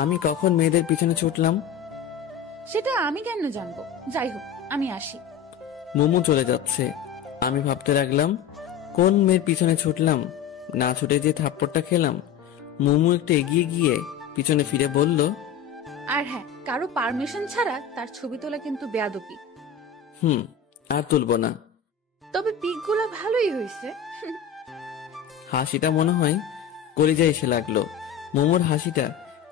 আমি কখন মেয়েদের পিছনে ছুটলাম? সেটা আমি কেন জানবো? যাই হোক, আমি আসি। মোমো চলে যাচ্ছে। আমি ভাবতে লাগলাম কোন মেয়ের পিছনে ছুটলাম, না ছুটে যে থাপ্পড়টা খেলাম। মোমো একটু এগিয়ে গিয়ে পিছনে ফিরে বলল, আর হ্যাঁ, কারো পারমিশন ছাড়া তার ছবি তোলা কিন্তু বেয়াদবি। আর তুলবো না। তবে পিকগুলো ভালোই হয়েছে। হাসিটা মনে হয় কলিজায় এসে লাগলো। মোমোর হাসিটা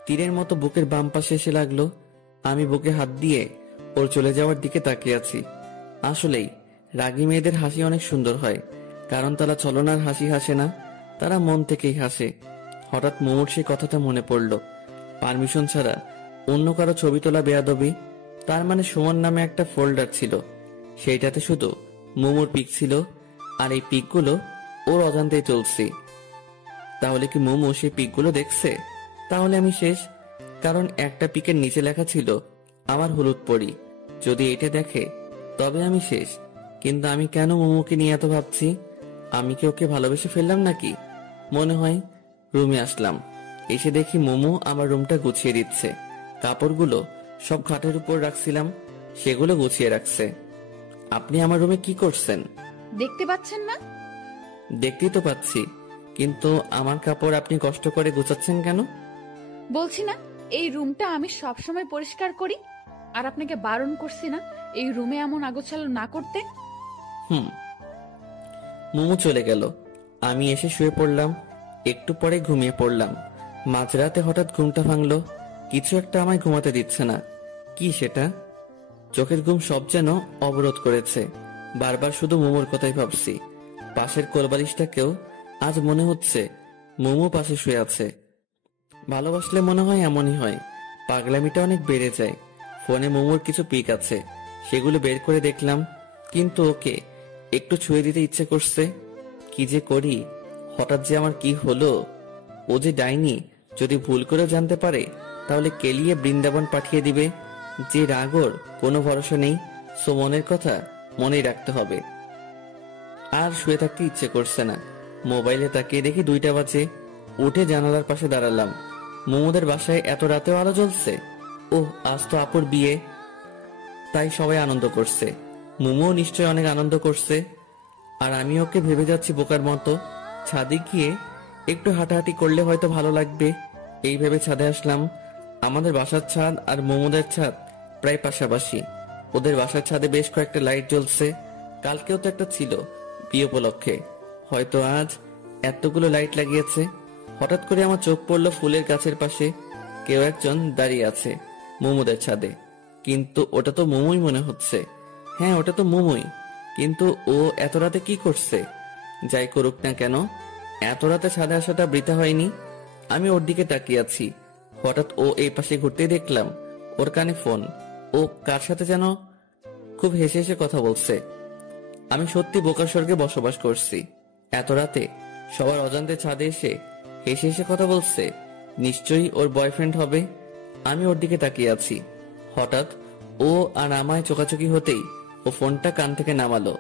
তীরের মতো বুকের বাম পাশে এসে লাগলো। আমি বুকে হাত দিয়ে ওর চলে যাওয়ার দিকে তাকিয়ে আছি। আসলেই রাগী মেয়েদের হাসি অনেক সুন্দর হয়, কারণ তারা ছলনার হাসি হাসে না, তারা মন থেকেই হাসে। হঠাৎ মোমোর সেই কথাটা মনে পড়লো, পারমিশন ছাড়া অন্য কারো ছবি তোলা বেয়াদবি। তার মানে সুমন নামে একটা ফোল্ডার ছিল, সেইটাতে শুধু মোমোর পিক ছিল, আর এই পিকগুলো ওর অজান্তেই চলছে। তাহলে কি মোমো সেই পিকগুলো দেখছে? তাহলে আমি শেষ, কারণ একটা পিকের নিচে লেখা ছিল আমার হলুদ পরি। যদি এটা দেখে তবে আমি শেষ। কিন্তু আমি কেন মোমোকে নিয়ে এত ভাবছি? আমি কি ওকে ভালোবেসে ফেললাম নাকি? মনে হয় রুমে আসলাম, এসে দেখি মোমো আমার রুমটা গুছিয়ে দিচ্ছে। কাপড়গুলো সব খাটের উপর রাখছিলাম, সেগুলো গুছিয়ে রাখছে। আপনি আমার রুমে কি করছেন? দেখতে পাচ্ছেন না? দেখতেই তো পাচ্ছি, কিন্তু আমার কাপড় আপনি কষ্ট করে গুছাচ্ছেন কেন? বলছি না এই রুমটা আমি সবসময় পরিষ্কার করি, আর আপনাকে বারণ করছি না এই রুমে এমন আগোছালো না করতে। হুম। মোমো চলে গেল। আমি এসে শুয়ে পড়লাম। একটু পরে ঘুমিয়ে পড়লাম। মাঝরাতে হঠাৎ ঘুমটা ভাঙলো। কিছু একটা আমায় ঘুমাতে দিচ্ছে না। কি সেটা? চোখের ঘুম সব যেন অবরোধ করেছে। বারবার শুধু মোমোর কথাই ভাবছি। পাশের কোলবালিশটাকেও আজ মনে হচ্ছে মোমো পাশে শুয়ে আছে। ভালোবাসলে মনে হয় এমনই হয়, পাগলামিটা অনেক বেড়ে যায়। ফোনে মোমোর কিছু পিক আছে, সেগুলো বের করে দেখলাম, কিন্তু ওকে একটু ছুঁয়ে দিতে ইচ্ছে করছে। কি যে করি, হঠাৎ যে আমার কি হলো? ও যে ডাইনি, যদি ভুল করে জানতে পারে তাহলে কেলিয়ে বৃন্দাবন পাঠিয়ে দিবে। যে রাগর কোনো ভরসা নেই, সো মনের কথা মনেই রাখতে হবে। আর শুয়ে থাকতে ইচ্ছে করছে না। মোবাইলে তাকিয়ে দেখি 2টা বাজে। উঠে জানালার পাশে দাঁড়ালাম। মোমোদের বাসায় এত রাতেও আলো জ্বলছে। ওহ, আজ তো আপুর বিয়ে, তাই সবাই আনন্দ করছে। মোমো নিশ্চয় অনেক আনন্দ করছে। আর আমি ওকে ভেবে যাচ্ছি বোকার মতো, ছাদে গিয়ে একটু হাঁটাহাঁটি করলে হয়তো ভালো লাগবে। এই ভেবে ছাদে আসলাম। আমাদের বাসার ছাদ আর মোমোদের ছাদ প্রায় পাশাপাশি। ওদের বাসার ছাদে বেশ কয়েকটা লাইট জ্বলছে। কালকেও তো একটা ছিল বিয়ে উপলক্ষে, হয়তো আজ এতগুলো লাইট লাগিয়েছে। হঠাৎ করে আমার চোখ পড়লো ফুলের গাছের পাশে কেউ একজন দাঁড়িয়ে আছে মোমোদের ছাদে। কিন্তু ওটা তো মোমোই মনে হচ্ছে। হ্যাঁ, ওটা তো মোমোই, কিন্তু ও এত রাতে কি করছে? যাই করুক না কেন, এত রাতে ছাদে আসাটা বৃথা হয়নি। আমি ওর দিকে তাকিয়ে আছি। হঠাৎ ও এই পাশে ঘুরতে দেখলাম ওর কানে ফোন। ও কার সাথে যেন খুব হেসে হেসে কথা বলছে। আমি সত্যি বোকার স্বর্গে বসবাস করছি। এত রাতে সবার অজান্তে ছাদে এসে হেসে হেসে কথা বলছে। নিশ্চয়ই ওর বয়ফ্রেন্ড হবে। আমি ওর দিকে তাকিয়ে আছি। হঠাৎ ও আর আমায় চোকাচোকি হতেই ও ফোনটা কান থেকে নামালো।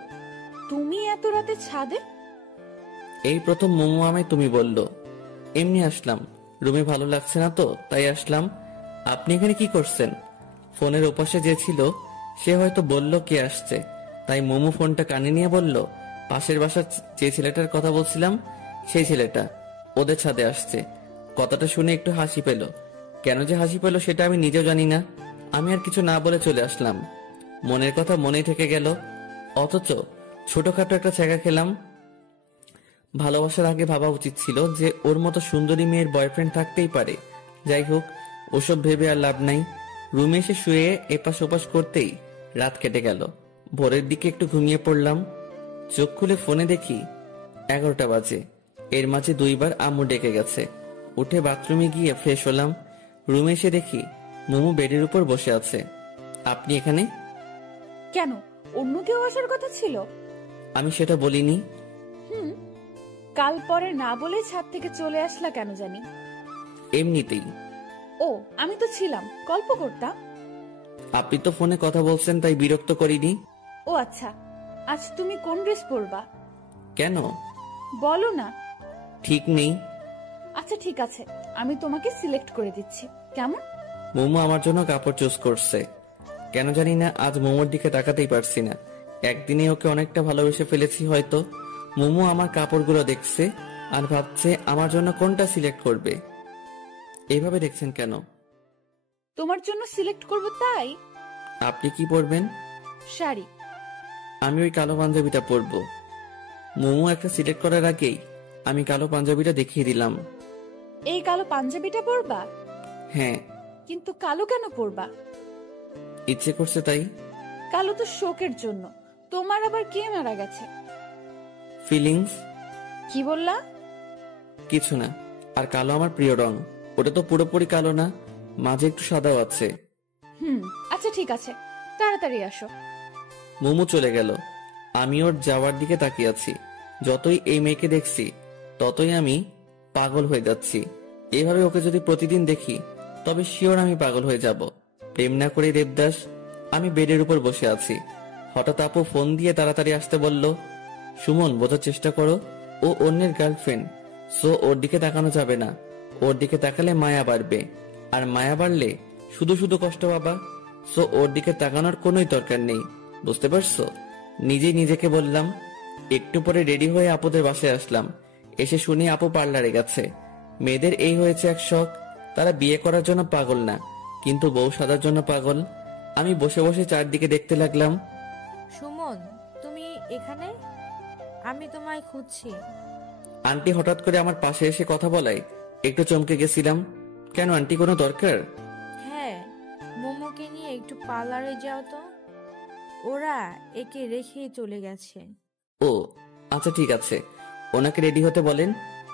তুমি এত রাতে ছাদে? এই প্রথম মোমো আমায় তুমি বলল। এমনি আসলাম, রুমে ভালো লাগছে না তো তাই আসলাম। আপনি এখানে কি করছেন? ফোনের ওপাশে যে ছিল সে হয়তো বলল কে আসছে, তাই মোমো ফোনটা কানে নিয়ে বলল, পাশের বাসার যে ছেলেটার কথা বলছিলাম সেই ছেলেটা ওদের ছাদে আসছে। কথাটা শুনে একটু হাসি পেল। কেন যে হাসি পেল সেটা আমি নিজেও জানি না। আমি আর কিছু না বলে চলে আসলাম। মনের কথা মনেই থেকে গেল, অথচ ছোটখাটো একটা ছ্যাঁকা খেলাম। ভালোবাসার আগে ভাবা উচিত ছিল যে ওর মতো সুন্দরী মেয়ের বয়ফ্রেন্ড থাকতেই পারে। যাই হোক, ওসব ভেবে আর লাভ নাই। রুমে এসে শুয়ে এপাশ ওপাশ করতেই রাত কেটে গেল। ভোরের দিকে একটু ঘুমিয়ে পড়লাম। চোখ খুলে ফোনে দেখি 11টা বাজে। এর মাঝে 2বার আম্মু ডেকে গেছে। উঠে বাথরুমে গিয়ে ফ্রেশ হলাম। রুমে এসে দেখি মোমো বেডের উপর বসে আছে। আপনি এখানে? কেন, অন্য কেউ আসার কথা ছিল? আমি সেটা বলিনি। কাল পরে না বলে ছাদ থেকে চলে আসলা কেন জানি? এমনিতেই। ও, আমি তো ছিলাম, গল্প করতাম। আপনি তো ফোনে কথা বলছেন তাই বিরক্ত করিনি। ও আচ্ছা, আজ তুমি কোন ড্রেস পরবা? কেন? বলো না। ঠিক নেই। আচ্ছা ঠিক আছে, আমি তোমাকে সিলেক্ট করে দিচ্ছি, কেমন? মোমো আমার জন্য কাপড় চুজ করছে। কেন জানি না আজ মোমোর দিকে তাকাতেই পারছি না। একদিনে ওকে অনেকটা ভালোবেসে ফেলেছি হয়তো। মোমো আমার কাপড়গুলো দেখছে আর ভাবছে আমার জন্য কোনটা সিলেক্ট করবে। এইভাবে দেখছেন কেন? তোমার জন্য সিলেক্ট করব তাই। আপনি কি পরবেন? শাড়ি। আমি ওই কালো পাঞ্জাবিটা পরবো। মোমো একটা সিলেক্ট করার আগেই আমি কালো পাঞ্জাবিটা দেখিয়ে দিলাম। এই কালো পাঞ্জাবিটা পরবা? হ্যাঁ। কিন্তু কালো কেন পরবা? ইচ্ছে করছে তাই। কালো তো শোকের জন্য। তোমার আবার কে মারা গেছে? ফিলিংস। কি বললা? কিছু না। আর কালো আমার প্রিয় রং। ওটা তো পুরোপুরি কালো না, মাঝে একটু সাদাও আছে। আচ্ছা ঠিক আছে, তাড়াতাড়ি আসো। মোমো চলে গেল। আমি ওর যাওয়ার দিকে তাকিয়ে আছি। যতই এই মেয়েকে দেখছি ততই আমি পাগল হয়ে যাচ্ছি। এভাবে ওকে যদি প্রতিদিন দেখি তবে শিওর আমি পাগল হয়ে যাব। প্রেম না করে দেবদাস। আমি বেডের উপর বসে আছি। হঠাৎ আপু ফোন দিয়ে তাড়াতাড়ি আসতে বলল। সুমন, বোঝার চেষ্টা করো, ও অন্যের গার্লফ্রেন্ড, সো ওর দিকে তাকানো যাবে না। ওর দিকে তাকালে মায়া বাড়বে, আর মায়া বাড়লে শুধু শুধু কষ্ট পাবা। সো ওর দিকে তাকানোর কোনোই দরকার নেই, বুঝতে পারছো? নিজেই নিজেকে বললাম। একটু পরে রেডি হয়ে আপুদের বাসায় আসলাম। এসে শুনি আপু পার্লারে গেছে। মেয়েদের এই হয়েছে এক শখ, তারা বিয়ে করার জন্য পাগল না, কিন্তু বউ সাজার জন্য পাগল। আমি বসে বসে চারদিকে দেখতে লাগলাম। সুমন, তুমি এখানে? আমি তোমায় খুঁজছি। আন্টি হঠাৎ করে আমার পাশে এসে কথা বলায় একটু চমকে গেছিলাম। কেন আন্টি, কোনো দরকার? হ্যাঁ, মোমোকে নিয়ে একটু পার্লারে যাও তো। ওরা একে রেখেই চলে গেছে। ও আচ্ছা ঠিক আছে, ওনাকে রেডি হতে বলেন,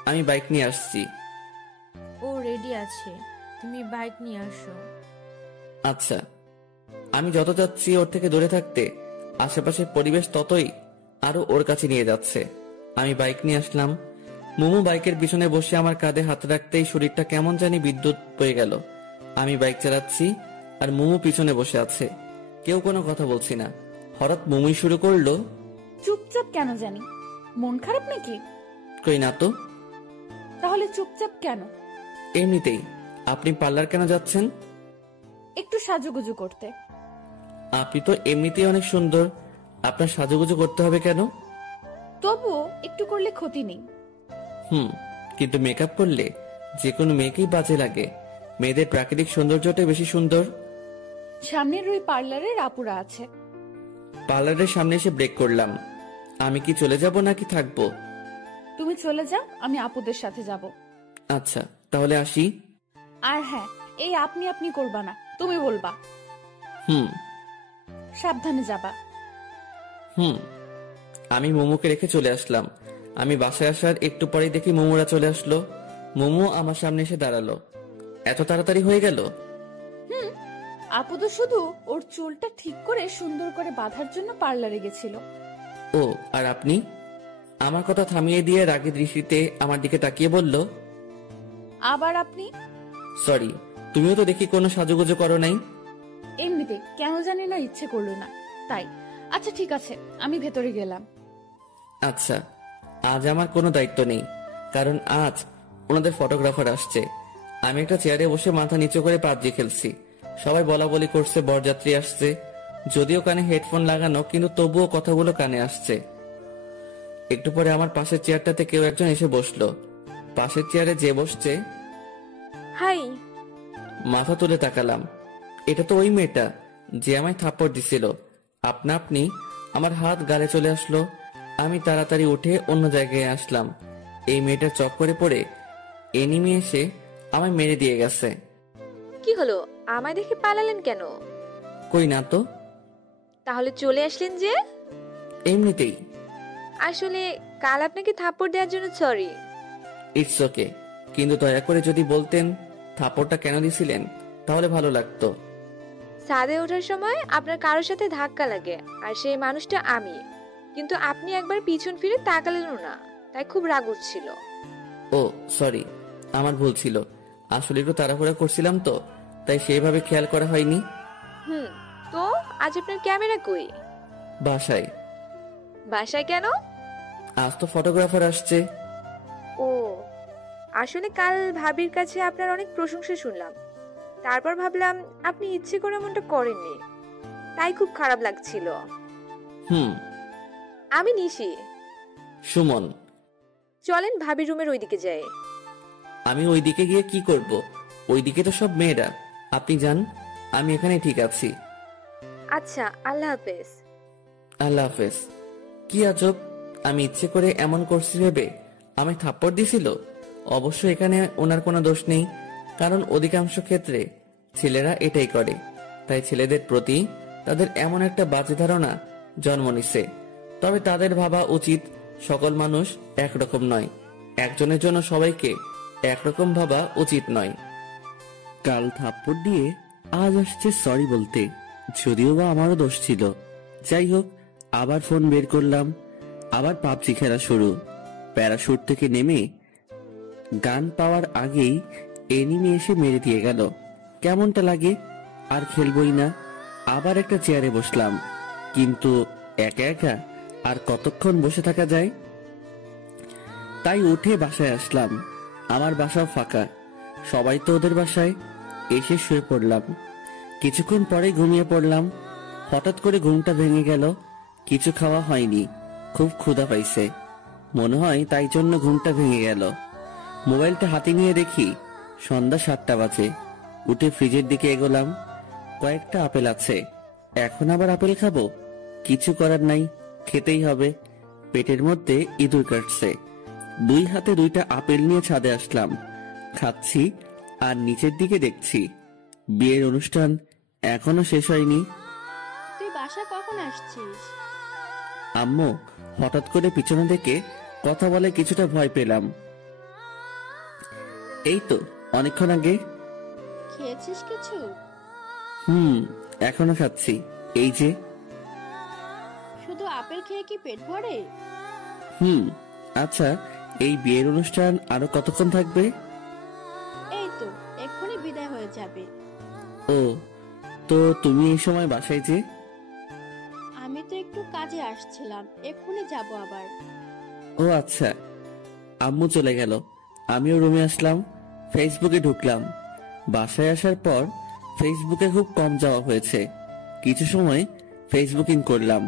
আমি বাইক নিয়ে আসছি। ও রেডি আছে, তুমি বাইক নিয়ে আসো। আচ্ছা। আমি যত যাচ্ছি ওর থেকে দূরে থাকতে, আশেপাশের পরিবেশ ততই আরো ওর কাছে নিয়ে যাচ্ছে। আমি বাইক নিয়ে আসলাম। মোমো বাইকের পিছনে বসে আমার কাঁধে হাত রাখতেই শরীরটা কেমন জানি বিদ্যুৎ পেয়ে গেল। আমি বাইক চালাচ্ছি আর মোমো পিছনে বসে আছে। কেউ কোনো কথা বলছি না। হঠাৎ মোমোই শুরু করলো, চুপচাপ কেন জানি? মন খারাপ নাকি? কই না তো। তাহলে চুপচাপ কেন? এমনিতেই। আপনি পার্লার কেন যাচ্ছেন? একটু সাজুগুজু করতে। আপনি তো এমনিতেই অনেক সুন্দর, আপনার সাজুগুজু করতে হবে কেন? তবুও একটু করলে ক্ষতি নেই। কিন্তু মেকআপ করলে যে কোনো মেয়েকেই বাজে লাগে। মেয়েদের প্রাকৃতিক সৌন্দর্যটাই বেশি সুন্দর। সামনের ওই পার্লারের আপুরা আছে। পার্লারের সামনে এসে ব্রেক করলাম। আমি কি চলে যাব নাকি থাকবো? তুমি চলে যাও, আমি আপুদের সাথে যাব। আচ্ছা তাহলে আসি। আর হ্যাঁ, এই আপনি আপনি করবা না, তুমি বলবা। হুম সাবধানে যাবা। আমি মোমোকে রেখে চলে আসলাম। আমি বাসায় আসার একটু পরেই দেখি মোমোরা চলে আসলো। মোমো আমার সামনে এসে দাঁড়ালো। এত তাড়াতাড়ি হয়ে গেল? আপু তো শুধু ওর চুলটা ঠিক করে সুন্দর করে বাঁধার জন্য পার্লারে গেছিল। ও আর আপনি? আমার কথা থামিয়ে দিয়ে রাগী দৃষ্টিতে আমার দিকে তাকিয়ে বলল, আবার আপনি? সরি, তুমিও তো দেখি কোনো সাজুগুজু করো নাই। এমনিতে কেন জানি না ইচ্ছে করলো না, তাই। আচ্ছা ঠিক আছে, আমি ভেতরে গেলাম। আচ্ছা, আজ আমার কোনো দায়িত্ব নেই, কারণ আজ ওনাদের ফটোগ্রাফার আসছে। আমি একটা চেয়ারে বসে মাথা নিচু করে পাবজি খেলছি। সবাই বলা বলি করছে বরযাত্রী আসছে। যদিও কানে হেডফোন লাগানো, কিন্তু তবুও কথাগুলো কানে আসছে। একটু পরে আমার পাশের চেয়ারটাতে কেউ একজন এসে বসলো। পাশের চেয়ারে যে বসছে, হাই। মাথা তুলে তাকালাম। এটা তো ওই মেয়েটা যে আমায় থাপ্পড় দিছিল। আপনা আপনি আমার হাত গালে চলে আসলো। আমি তাড়াতাড়ি উঠে অন্য জায়গায় আসলাম। এই মেয়েটার চক্করে পড়ে এনিমি এসে আমায় মেরে দিয়ে গেছে। কি হলো, আমায় দেখে পালালেন কেন? কই না তো। তাহলে চলে আসলেন যে? এমনিতেই। আসলে কাল আপনাকে থাপ্পড় দেওয়ার জন্য সরি। ইটস ওকে, কিন্তু দয়া করে যদি বলতেন থাপ্পড়টা কেন দিছিলেন তাহলে ভালো লাগতো। ছাদে ওঠার সময় আপনার কারোর সাথে ধাক্কা লাগে, আর সেই মানুষটা আমি। কিন্তু আপনি একবার পিছন ফিরে তাকালেনও না, তাই খুব রাগ উঠছিল। ও সরি, আমার ভুল ছিল। আসলে একটু তাড়াহুড়া করছিলাম তো, তাই সেইভাবে খেয়াল করা হয়নি। তো আজ আপনার ক্যামেরা কই? বাসায়। বাসায় কেন? আজ তো ফটোগ্রাফার আসছে। ও, আসলে কাল ভাবির কাছে আপনার অনেক প্রশংসা শুনলাম। তারপর ভাবলাম আপনি ইচ্ছে করে এমনটা করেননি, তাই খুব খারাপ লাগছিল। আমি নিশি। সুমন। চলেন ভাবির রুমের ওইদিকে যাই। আমি ওইদিকে গিয়ে কি করব? ওইদিকে তো সব মেয়েরা। আপনি যান, আমি এখানে ঠিক আছি। আচ্ছা, আল্লাহ হাফেজ। আল্লাহ হাফেজ। কি আজব, আমি ইচ্ছে করে এমন করছি ভেবে আমায় থাপ্পড় দিছিল। অবশ্য এখানে ওনার কোনো দোষ নেই, কারণ অধিকাংশ ক্ষেত্রে ছেলেরা এটাই করে। তাই ছেলেদের প্রতি তাদের এমন একটা বাজে ধারণা জন্ম নিছে। তবে তাদের ভাবা উচিত সকল মানুষ একরকম নয়। একজনের জন্য সবাইকে একরকম ভাবা উচিত নয়। কাল থাপ্পড় দিয়ে আজ আসছে সরি বলতে, যদিও বা আমারও দোষ ছিল। যাই হোক, আবার ফোন বের করলাম। আবার পাবজি খেলা শুরু। প্যারাশুট থেকে নেমে গান পাওয়ার আগেই এনিমি এসে মেরে দিয়ে গেল। কেমনটা লাগে? আর খেলবই না। আবার একটা চেয়ারে বসলাম, কিন্তু একা একা আর কতক্ষণ বসে থাকা যায়? তাই উঠে বাসায় আসলাম। আমার বাসাও ফাঁকা, সবাই তো ওদের বাসায়। এসে শুয়ে পড়লাম। কিছুক্ষণ পরে ঘুমিয়ে পড়লাম। হঠাৎ করে ঘুমটা ভেঙে গেল। কিছু খাওয়া হয়নি, খুব ক্ষুধা পাইছে, মনে হয় তাই জন্য ঘুমটা ভেঙে গেল। মোবাইলটা হাতে নিয়ে দেখি সন্ধ্যা 7টা বাজে। উঠে ফ্রিজের দিকে এগোলাম। কয়েকটা আপেল আছে, এখন আবার আপেল খাবো? কিছু করার নাই, খেতেই হবে। পেটের মধ্যে ইঁদুর কাটছে। 2 হাতে 2টা আপেল নিয়ে ছাদে আসলাম। খাচ্ছি আর নিচের দিকে দেখছি বিয়ের অনুষ্ঠান এখনো শেষ হয়নি। তুই বাসা কখন আসছিস? আম্মু হঠাৎ করে পিছনে থেকে কথা বলে কিছুটা ভয় পেলাম। এই তো অনেকক্ষণ আগে। খেয়েছিস কিছু? এখনো খাচ্ছি, এই যে। শুধু আপেল খেয়ে কি পেট ভরে? আচ্ছা, এই বিয়ের অনুষ্ঠান আরো কতক্ষণ থাকবে? এই তো এক্ষুনি বিদায় হয়ে যাবে। ও, তো তুমি এই সময় বাসায় যে? আমি তো একটু কাজে আসছিলাম, এক্ষুনি যাব আবার। ও আচ্ছা। আম্মু চলে গেল, আমিও রুমে আসলাম। ফেসবুকে ঢুকলাম। বাসায় আসার পর ফেসবুকে খুব কম যাওয়া হয়েছে। কিছু সময় ফেসবুকিং করলাম।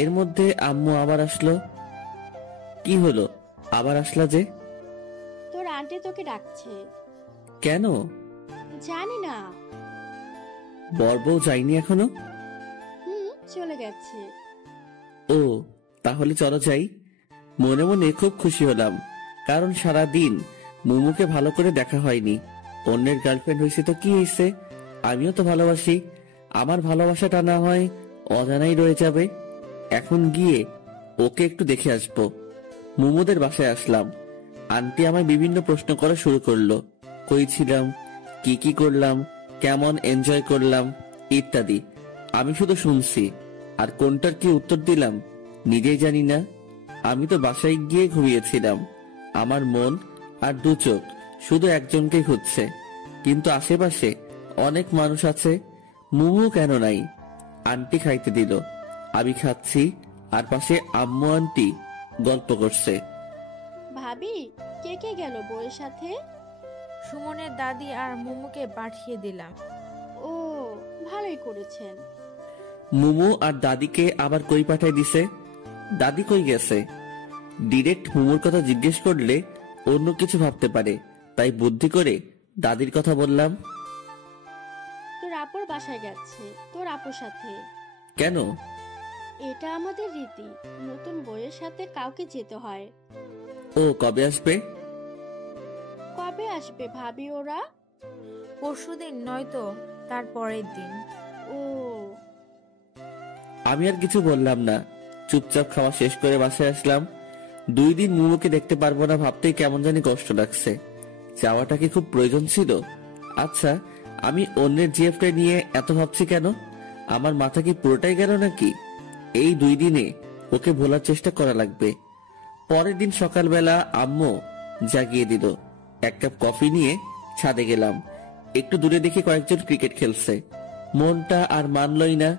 এর মধ্যে আম্মু আবার আসলো। কি হলো, আবার আসলা যে? তোর আন্টি তোকে ডাকছে। কেন? জানি না। বর বউ যায়নি এখনো? চলে গেছে। ও, তাহলে চলো যাই। মনে মনে খুব খুশি হলাম, কারণ সারা দিন মুমুকে ভালো করে দেখা হয়নি। অন্যের গার্লফ্রেন্ড হয়েছে তো কি হয়েছে, আমিও তো ভালোবাসি। আমার ভালোবাসাটা না হয় অজানাই রয়ে যাবে। এখন গিয়ে ওকে একটু দেখে আসবো। মুমুদের বাসায় আসলাম। আন্টি আমায় বিভিন্ন প্রশ্ন করা শুরু করলো। কই ছিলাম, কি কি করলাম, কেমন এনজয় করলাম ইত্যাদি। আমি শুধু শুনছি, আর কোনটার কি উত্তর দিলাম নিজেই জানি না। আমি তো বাসায় গিয়ে ঘুমিয়েছিলাম। আমার মন আর 2 চোখ শুধু একজনকে খুঁজছে, কিন্তু আশেপাশে অনেক মানুষ আছে। মুমু কেন নাই? আন্টি খাইতে দিল, আমি খাচ্ছি, আর পাশে আম্মু আন্টি গল্প করছে। ভাবি, কে কে গেল বউয়ের সাথে? সুমনের দাদি আর মোমোকে পাঠিয়ে দিলাম। ও, ভালোই করেছেন। মুমু আর দাদিকে আবার কই পাঠাই দিছে? দাদি কই গেছে? ডিরেক্ট মুমুর কথা জিজ্ঞেস করলে অন্য কিছু ভাবতে পারে, তাই বুদ্ধি করে দাদির কথা বললাম। তোর আপুর বাসায় গেছে, তোর আপুর সাথে। কেন? এটা আমাদের রীতি, নতুন বউয়ের সাথে কাউকে যেতে হয়। ও কবে আসবে? কবে আসবে ভাবি ওরা? পরশুদিন নয়তো তার পরের দিন। ও, আমি আর কিছু বললাম না, চুপচাপ খাওয়া শেষ করে বাসায় আসলাম। 2 দিন মুমুকে দেখতে পারবো না ভাবতেই কেমন জানি কষ্ট লাগছে। যাওয়াটা কি খুব প্রয়োজন ছিল? আচ্ছা, আমি অন্যের জিএফটা নিয়ে এত ভাবছি কেন? আমার মাথা কি পুরোটাই গেল নাকি? এই 2 দিনে ওকে ভোলার চেষ্টা করা লাগবে। পরের দিন সকালবেলা আম্মু জাগিয়ে দিল। 1 কাপ কফি নিয়ে ছাদে গেলাম। একটু দূরে দেখি কয়েকজন ক্রিকেট খেলছে। মনটা আর মানলই না,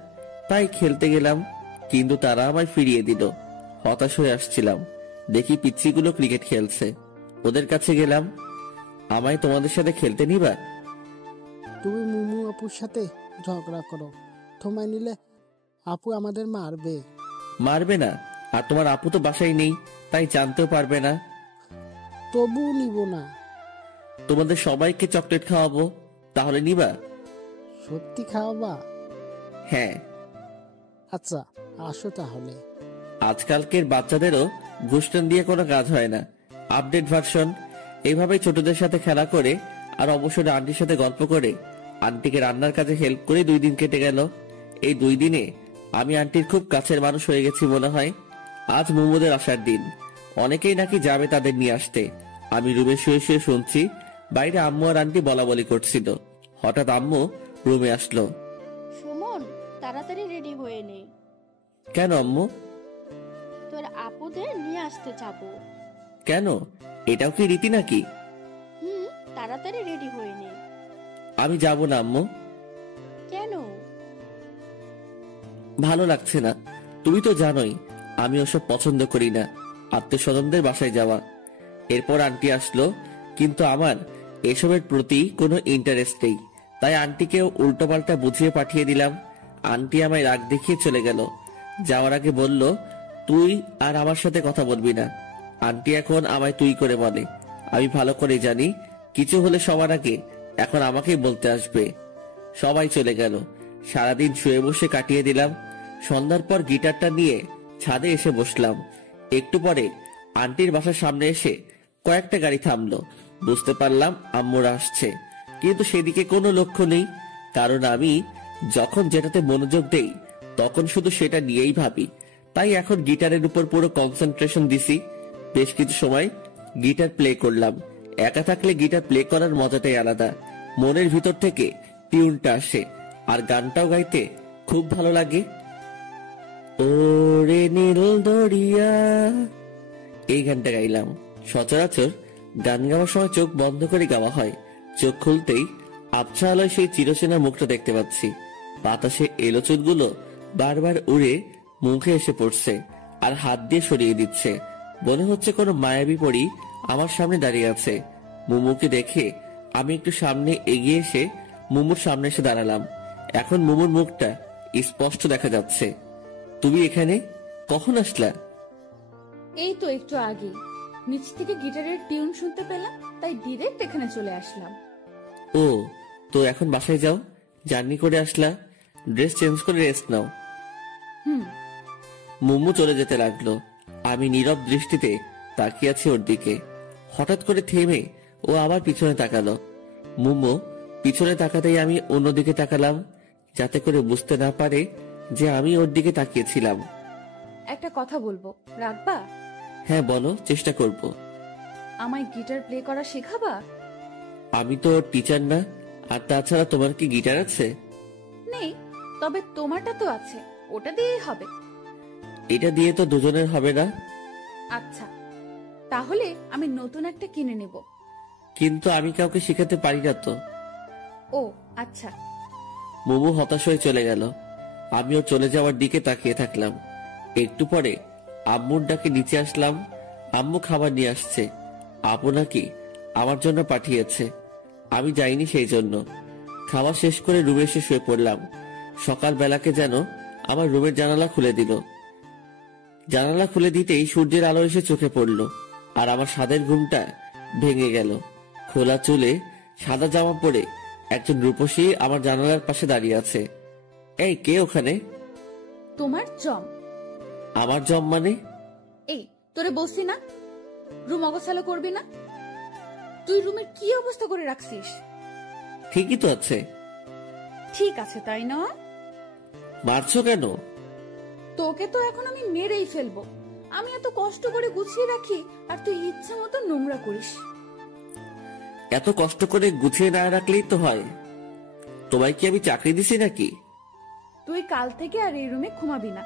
তাই খেলতে গেলাম, কিন্তু তারা আমায় ফিরিয়ে দিল। হতাশ হয়ে আসছিলাম, দেখি পিচ্চিগুলো ক্রিকেট খেলছে। ওদের কাছে গেলাম। আমায় তোমাদের সাথে খেলতে নিবা? তুমি মুমু আপুর সাথে ঝগড়া করো, তোমায় নিলে আপু আমাদের মারবে। মারবে না, আর তোমার আপু তো বাসায় নেই, তাই জানতেও পারবে না। তবুও নিব না। তোমাদের সবাইকে চকলেট খাওয়াবো, তাহলে নিবা? সত্যি খাওয়াবা? হ্যাঁ। আচ্ছা, আসো তাহলে। আজকালকের বাচ্চাদেরও ঘুষটান দিয়ে কোনো কাজ হয় না, আপডেট ভার্সন। এইভাবেই ছোটদের সাথে খেলা করে আর অবসরে আন্টির সাথে গল্প করে আন্টিকে রান্নার কাজে হেল্প করে 2 দিন কেটে গেল। এই 2 দিনে আমি আন্টির খুব কাছের মানুষ হয়ে গেছি মনে হয়। আজ মোমোদের আসার দিন, অনেকেই নাকি যাবে তাদের নিয়ে আসতে। আমি রুমে শুয়ে শুয়ে শুনছি বাইরে আম্মু আর আন্টি বলা বলি করছিল। হঠাৎ আম্মু রুমে আসলো। সুমন, তাড়াতাড়ি রেডি হয়ে নে। কেন আম্মু? তোর আপুদের নিয়ে আসতে যাবো। কেন, এটাও কি রীতি নাকি? তাড়াতাড়ি রেডি হয়ে নে। আমি যাব না আম্মু। কেন? ভালো লাগছে না, তুমি তো জানোই আমি ওসব পছন্দ করি না, আত্মীয়স্বজনদের বাসায় যাওয়া। এরপর আন্টি আসলো, কিন্তু আমার এসবের প্রতি কোনো ইন্টারেস্ট নেই, তাই আন্টিকেও উল্টোপাল্টা বুঝিয়ে পাঠিয়ে দিলাম। আন্টি আমায় রাগ দেখিয়ে চলে গেল। যাওয়ার আগে বলল, তুই আর আমার সাথে কথা বলবি না। আন্টি এখন আমায় তুই করে বলে। আমি ভালো করে জানি কিছু হলে সবার আগে এখন আমাকেই বলতে আসবে। সবাই চলে গেল। সারাদিন শুয়ে বসে কাটিয়ে দিলাম। সন্ধ্যার পর গিটারটা নিয়ে ছাদে এসে বসলাম। একটু পরে আন্টির বাসার সামনে এসে কয়েকটা গাড়ি থামলো। বুঝতে পারলাম আম্মুরা আসছে, কিন্তু সেদিকে কোনো লক্ষ্য নেই। কারণ আমি যখন যেটাতে মনোযোগ দেই তখন শুধু সেটা নিয়েই ভাবি। তাই এখন গিটারের উপর পুরো কনসেন্ট্রেশন দিছি। বেশ কিছু সময় গিটার প্লে করলাম। একা থাকলে গিটার প্লে করার মজাটাই আলাদা। মনের ভিতর থেকে টিউনটা আসে আর গানটাও গাইতে খুব ভালো লাগে। ওরে নীল দরিয়া, এই গানটা গাইলাম। সচরাচর গান গাওয়ার সময় চোখ বন্ধ করে গাওয়া হয়। চোখ খুলতেই আবছা আলোয় সেই চিরচেনা মুখটা দেখতে পাচ্ছি। বাতাসে এলো চুলগুলো বারবার উড়ে মুখে এসে পড়ছে আর হাত দিয়ে সরিয়ে দিচ্ছে। মনে হচ্ছে কোনো মায়াবী পরী আমার সামনে দাঁড়িয়ে আছে। মুমুকে দেখে আমি একটু সামনে এগিয়ে এসে মুমুর সামনে এসে দাঁড়ালাম। এখন মুমুর মুখটা স্পষ্ট দেখা যাচ্ছে। তুমি এখানে কখন আসলা? এই তো একটু আগে নিচ থেকে গিটারের টিউন শুনতে পেলাম, তাই ডিরেক্ট এখানে চলে আসলাম। ও, তো এখন বাসায় যাও। জার্নি করে আসলা, ড্রেস চেঞ্জ করে রেস্ট নাও। মুমু চলে যেতে লাগলো। আমি নীরব দৃষ্টিতে তাকিয়ে আছি ওর দিকে। হঠাৎ করে থেমে ও আবার পিছনে তাকালো। মুমু পিছনে তাকাতেই আমি অন্যদিকে তাকালাম, যাতে করে বুঝতে না পারে যে আমি ওর দিকে তাকিয়েছিলাম। একটা কথা বলবো, রাখবা? হ্যাঁ বলো, চেষ্টা করব। আমায় গিটার প্লে করা শেখাবা? আমি তো টিচার না, আর তাছাড়া তোমার কি গিটার আছে? নেই, তবে তোমারটা তো আছে, ওটা দিয়েই হবে। এটা দিয়ে তো দুজনের হবে না। আচ্ছা, তাহলে আমি নতুন একটা কিনে নেব। কিন্তু আমি কাউকে শেখাতে পারি না তো। ও আচ্ছা। মুমু হতাশ হয়ে চলে গেল। আমিও চলে যাওয়ার দিকে তাকিয়ে থাকলাম। একটু পরে আম্মুর ডাকে নিচে আসলাম। আম্মু খাবার নিয়ে আসছে। আপু নাকি আমার জন্য পাঠিয়েছে। আমি যাইনি সেই জন্য। খাওয়া শেষ করে রুমে এসে শুয়ে পড়লাম। সকাল বেলাকে যেন আমার রুমের জানালা খুলে দিল। জানালা খুলে দিতেই সূর্যের আলো এসে চোখে পড়ল আর আমার সাদের ঘুমটা ভেঙে গেল। খোলা চুলে সাদা জামা পরে একজন রূপসী আমার জানালার পাশে দাঁড়িয়ে আছে। এই, কে ওখানে? তোমার জম। আমার জম মানে? এই, তোরে বলছি না রুম অগোছালো করবি না? তুই রুমের কি অবস্থা করে রাখছিস? ঠিকই তো আছে। ঠিক আছে, তাই না? মারছো কেন? তোকে তো এখন আমি মেরেই ফেলবো। আমি এত কষ্ট করে গুছিয়ে রাখি আর তুই ইচ্ছে মতো নোংরা করিস। এত কষ্ট করে গুছিয়ে না রাখলেই তো হয়। তোমায় কি আমি চাকরি দিছি নাকি? তুই কাল থেকে আর এই রুমে ঘুমাবি না।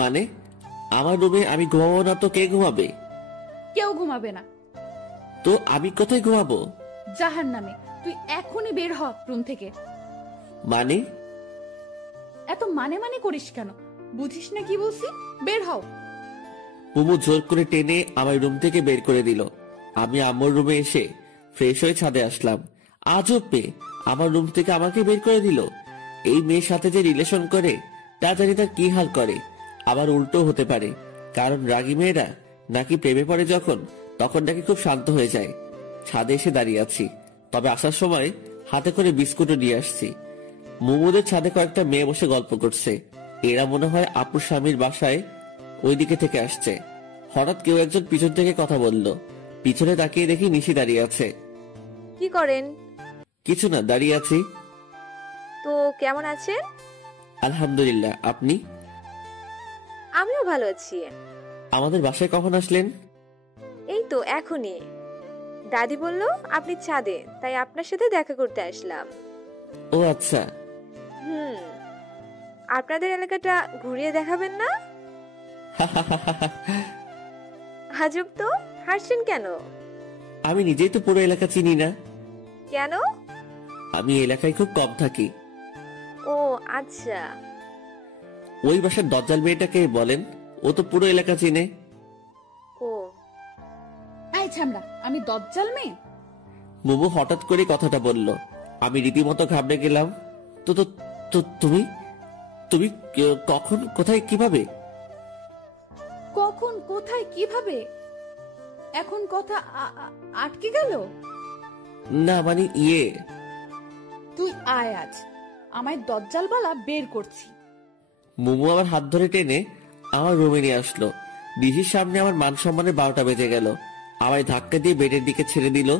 মানে আমার রুমে আমি ঘুমাবো না তো কে ঘুমাবে? কেউ ঘুমাবে না। তো আমি কোথায় ঘুমাবো? জাহান্নামে। তুই এখনই বের হ রুম থেকে। মানে? এত মানে মানে করিস কেন? বুঝিস না কি বলছি? বের হও। মুমু জোর করে টেনে আমার রুম থেকে বের করে দিল। আমি আম্মুর রুমে এসে ফ্রেশ হয়ে ছাদে আসলাম। আজব মেয়ে, আমার রুম থেকে আমাকে বের করে দিল। এই মেয়ের সাথে যে রিলেশন করে তা জানি তার কি হাল করে। আবার উল্টো হতে পারে, কারণ রাগী মেয়েরা নাকি প্রেমে পড়ে যখন, তখন নাকি খুব শান্ত হয়ে যায়। ছাদে এসে দাঁড়িয়ে আছি, তবে আসার সময় হাতে করে বিস্কুটও নিয়ে আসছি। মুমুদের ছাদে কয়েকটা মেয়ে বসে গল্প করছে। এরা মনে হয় আপুর স্বামীর বাসায় ওইদিকে থেকে আসছে। হঠাৎ কেউ একজন পিছন থেকে কথা বলল। পিছনে তাকিয়ে দেখি নিশি দাঁড়িয়ে আছে। কি করেন? কিছু না, দাঁড়িয়ে আছি। তো কেমন আছেন? আলহামদুলিল্লাহ, আপনি? আমিও ভালো আছি। আমাদের বাসায় কখন আসলেন? এই তো এখনই। দাদি বলল আপনি ছাদে, তাই আপনার সাথে দেখা করতে আসলাম। ও আচ্ছা। আপনাদের এলাকাটা ঘুরিয়ে দেখাবেন না? আজব তো, হাসছেন কেন? আমি নিজেই তো পুরো এলাকা চিনি না। কেন? আমি এলাকায় খুব কম থাকি। ও আচ্ছা। ওই বাসার দজ্জাল মেয়েটাকে বলেন, ও তো পুরো এলাকা চিনে। ও এই ছামড়া, আমি দজ্জাল মেয়ে? মুমু হঠাৎ করে কথাটা বলল। আমি রীতিমতো ঘাবড়ে গেলাম। তো তো তো তুমি তুমি কখন, কোথায়, কিভাবে? কোথায়, কিভাবে? এখন কথা আটকে গেল? না মানে তুই আয়, আজ আমায় দজ্জালবালা বের করছি। মোমো আমার হাত ধরে টেনে আমার রুমে নিয়ে আসলো। নিশির সামনে আমার মান সম্মানের 12টা বেজে গেল। আমায় ধাক্কা দিয়ে বেডের দিকে ছেড়ে দিল।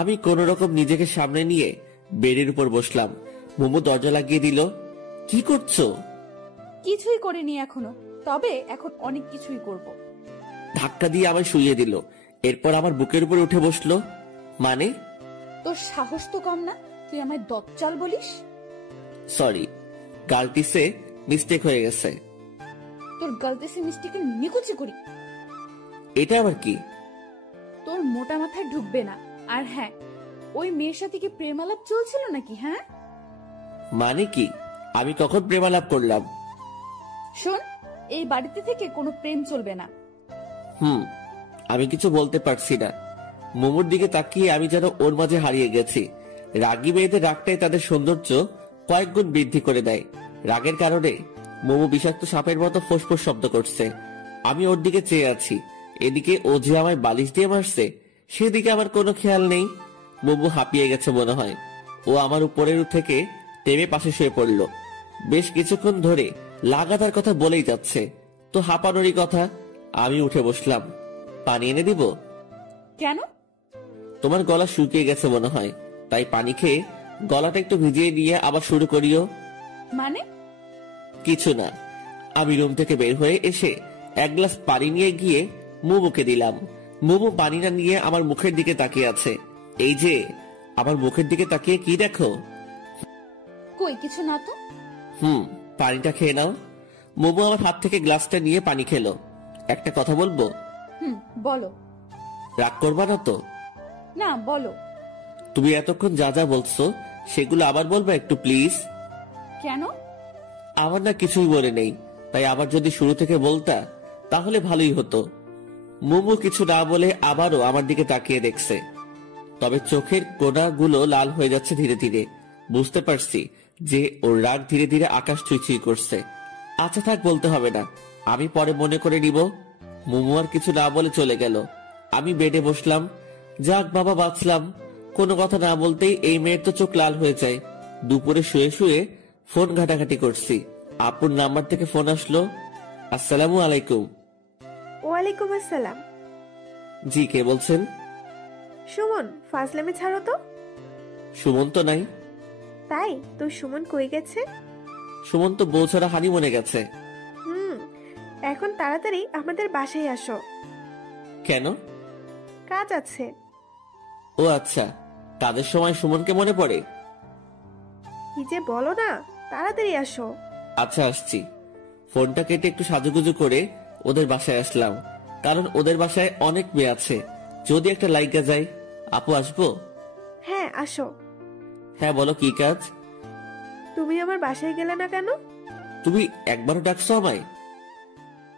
আমি কোন রকম নিজেকে সামনে নিয়ে বেডের উপর বসলাম। মোমো দরজা লাগিয়ে দিল। কি করছো? কিছুই করিনি এখনো, তবে এখন অনেক কিছুই করব। ধাক্কা দিয়ে আমায় শুইয়ে দিল। এরপর আমার বুকের উপর উঠে বসলো। মানে? তোর সাহস তো কম না, তুই আমায় দজ্জাল বলিস? সরি, গালতিসে মিস্টেক হয়ে গেছে। তোর গালতেসি মিস্টেকে নিকুচি করি। এটা আবার কি? তোর মোটা মাথায় ঢুকবে না। আর হ্যাঁ, ওই মেয়ের সাথে কি প্রেমালাপ চলছিল নাকি? হ্যাঁ মানে কি? আমি কখন প্রেমালাপ করলাম? শোন, এই বাড়িতে থেকে কোনো প্রেম চলবে না। আমি কিছু বলতে পারছি না। মোমোর দিকে তাকিয়ে আমি যেন ওর মাঝে হারিয়ে গেছি। রাগী মেয়েদের রাগটাই তাদের সৌন্দর্য কয়েক গুণ বৃদ্ধি করে দেয়। রাগের কারণে মোমো বিষাক্ত সাপের মতো ফোঁসফোঁস শব্দ করছে। আমি ওর দিকে চেয়ে আছি। এদিকে ও যে আমায় বালিশ দিয়ে মারছে, সেদিকে আমার কোনো খেয়াল নেই। মোমো হাঁপিয়ে গেছে মনে হয়। ও আমার উপরের থেকে টেনে পাশে শুয়ে পড়ল। বেশ কিছুক্ষণ ধরে লাগাতার কথা বলেই যাচ্ছে। তো হাঁপানোরই কথা। আমি উঠে বসলাম। পানি এনে দিব? কেন? তোমার গলা শুকিয়ে গেছে মনে হয়, তাই পানি খেয়ে গলাটা একটু ভিজিয়ে নিয়ে আবার শুরু করিও। মানে? কিছু না। আমি রুম থেকে বের হয়ে এসে এক গ্লাস পানি নিয়ে গিয়ে মোমোকে দিলাম। মোমো পানি না নিয়ে আমার মুখের দিকে তাকিয়ে আছে। এই যে আমার মুখের দিকে তাকিয়ে কি দেখো? কই কিছু না তো। পানিটা খেয়ে নাও। মোমো আমার হাত থেকে গ্লাসটা নিয়ে পানি খেলো। একটা কথা বলবো? বলো। রাগ করবা না তো? না, বলো। তুমি এতক্ষণ যা যা বলছো সেগুলো আবার বলবা একটু প্লিজ। কেন? আমার না কিছুই বলে নেই, তাই আবার যদি শুরু থেকে বলতা তাহলে ভালোই হতো। মোমো কিছু না বলে আবারও আমার দিকে তাকিয়ে দেখছে, তবে চোখের কোণাগুলো লাল হয়ে যাচ্ছে ধীরে ধীরে। বুঝতে পারছি যে ওর রাগ ধীরে ধীরে আকাশ ছুঁই করছে। আচ্ছা থাক, বলতে হবে না, আমি পরে মনে করে নিব। মোমো আর কিছু না বলে চলে গেল। আমি বেডে বসলাম। যাক বাবা, বাঁচলাম। কোনো কথা না বলতেই এই মেয়ের তো চোখ লাল হয়ে যায়। দুপুরে শুয়ে শুয়ে ফোন ঘাটাঘাটি করছি। আপুর নাম্বার থেকে ফোন আসলো। আসসালামু আলাইকুম। ওয়ালাইকুম আসসালাম। জি, কে বলছেন? সুমন, ফাজলামি ছাড়ো তো। সুমন তো নাই। তাই তো? সুমন কই গেছে? সুমন তো বউ ছাড়া হানিমুনে গেছে। এখন তাড়াতাড়ি আমাদের বাসায় আসো। কেন? কাজ আছে। ও আচ্ছা, কাজের সময় সুমনকে মনে পড়ে? কি যে বলো না, তাড়াতাড়ি আসো। আচ্ছা আসছি। ফোনটা কেটে একটু সাজুগুজু করে ওদের বাসায় আসলাম, কারণ ওদের বাসায় অনেক মেয়ে আছে, যদি একটা লাইগা যায়। আপু আসবো? হ্যাঁ আসো। হ্যাঁ বলো, কি কাজ? তুমি আমার বাসায় গেলে না কেন? তুমি একবারও ডাকছো আমায়?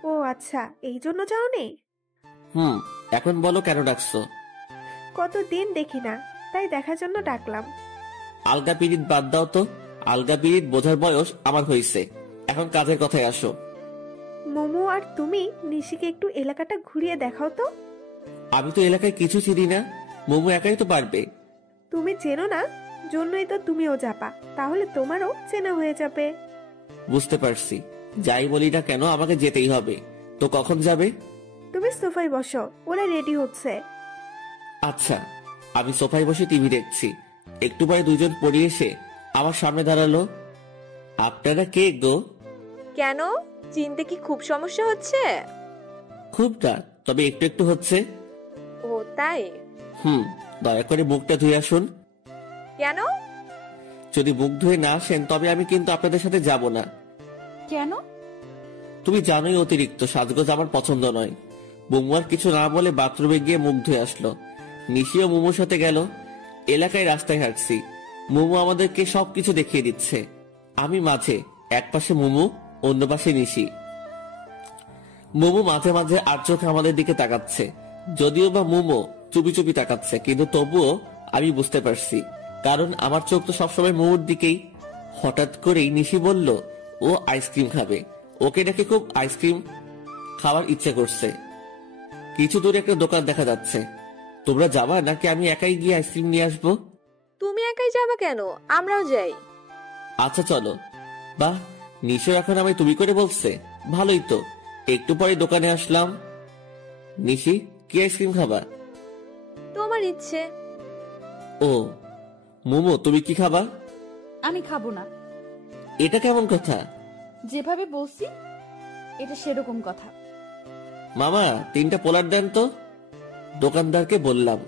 ও আচ্ছা, এই জন্য যাওনি? এখন বলো কেন ডাকছো? কতদিন দেখি না, তাই দেখার জন্য ডাকলাম। আলগা পিরিত বাদ দাও তো। আলগা পিরিত বোঝার বয়স আমার হয়েছে, এখন কাজের কথায় আসো। মোমো আর তুমি নিশিকে একটু এলাকাটা ঘুরিয়ে দেখাও তো। আমি তো এলাকায় কিছু চিনি না, মোমো একাই তো পারবে। তুমি চেনো না, জন্যই তো তুমিও যাবা, তাহলে তোমারও চেনা হয়ে যাবে। বুঝতে পারছি, যাই বলি না কেন আমাকে যেতেই হবে। তো কখন যাবে? তুমি সোফায় বসো, ওরা রেডি হচ্ছে। আচ্ছা। আমি সোফায় বসে টিভি দেখছি। একটু পরে দুজন পড়ে এসে আমার সামনে দাঁড়ালো। আপনারা কে গো? কেন, চিনতে কি খুব সমস্যা হচ্ছে? খুব না, তবে একটু একটু হচ্ছে। ও তাই? দয়া করে মুখটা ধুয়ে আসুন। কেন? যদি মুখ ধুয়ে না আসেন তবে আমি কিন্তু আপনাদের সাথে যাব না। কেন? তুমি জানোই অতিরিক্ত সাজগোজ আমার পছন্দ নয়। মোমো আর কিছু না বলে বাথরুমে গিয়ে মুখ ধুয়ে আসলো। নিশিও মোমোর সাথে গেল। এলাকায় রাস্তায় হাঁটছি, মোমো আমাদেরকে সবকিছু দেখিয়ে দিচ্ছে। আমি মাঝে, এক পাশে মোমো, অন্য পাশে নিশি। মোমো মাঝে মাঝে আর চোখে আমাদের দিকে তাকাচ্ছে, যদিও বা মোমো চুপি চুপি তাকাচ্ছে, কিন্তু তবুও আমি বুঝতে পারছি, কারণ আমার চোখ তো সবসময় মোমোর দিকেই। হঠাৎ করেই নিশি বলল ও আইসক্রিম খাবে। ওকে নাকি খুব আইসক্রিম খাওয়ার ইচ্ছে করছে। কিছু দূরে একটা দোকান দেখা যাচ্ছে। তোমরা যাবা নাকি আমি একাই গিয়ে আইসক্রিম নিয়ে আসবো? তুমি একাই যাবা কেন, আমরাও যাই। আচ্ছা চলো। বাহ, নিশো এখন আমায় তুমি করে বলছে, ভালোই তো। একটু পরে দোকানে আসলাম। নিশি, কি আইসক্রিম খাবা? তোমার ইচ্ছে। ও মোমো, তুমি কি খাবা? আমি খাবো না। এটা কেমন কথা? যেভাবে বলছি এটা সেরকম কথা। মামা, 3টা পোলার দেন তো। দোকানদারকে বললাম।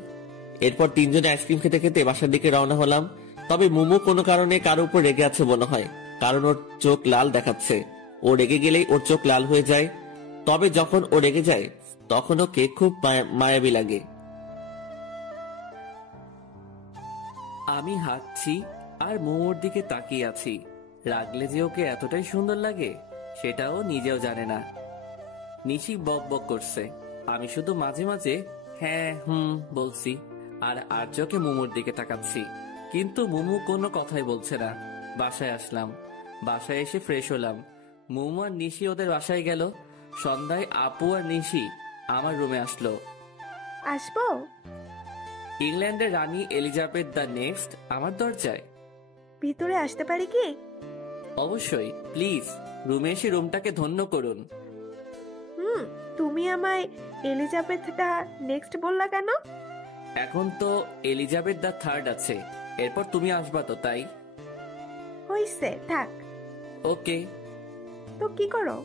এরপর 3জনে আইসক্রিম খেতে খেতে বাসার দিকে রওনা হলাম। তবে মোমো কোনো কারণে কারোর উপর রেগে আছে মনে হয়, কারণ ওর চোখ লাল দেখাচ্ছে। ও রেগে গেলেই ওর চোখ লাল হয়ে যায়। তবে যখন ও রেগে যায় তখন ওকে খুব মায়াবী লাগে। আমি হাঁটছি আর মোমোর দিকে তাকিয়ে আছি। রাগলে যে ওকে এতটাই সুন্দর লাগে সেটাও নিজেও জানে না। নিশি বক বক করছে, আমি শুধু মাঝে মাঝে হ্যাঁ বলছি আর আর্যকে মোমোর দিকে তাকাচ্ছি, কিন্তু মোমো কোনো কথাই বলছে না। বাসায় আসলাম। বাসায় এসে ফ্রেশ হলাম। মোমো আর নিশি ওদের বাসায় গেল। সন্ধ্যায় আপু আর নিশি আমার রুমে আসলো। আসবো? ইংল্যান্ডের রানী এলিজাবেথ দ্য নেক্সট আমার দরজায়। ভিতরে আসতে পারি কি? অবশ্যই, প্লিজ রুমে এসে রুমটাকে ধন্য করুন। তুমি আমায় এলিজাবেথটা নেক্সট বললা কেন? এখন তো এলিজাবেথ দ্য থার্ড আছে, এরপর তুমি আসবা তো, তাই। হইছে, থাক। ওকে। তো কি করো?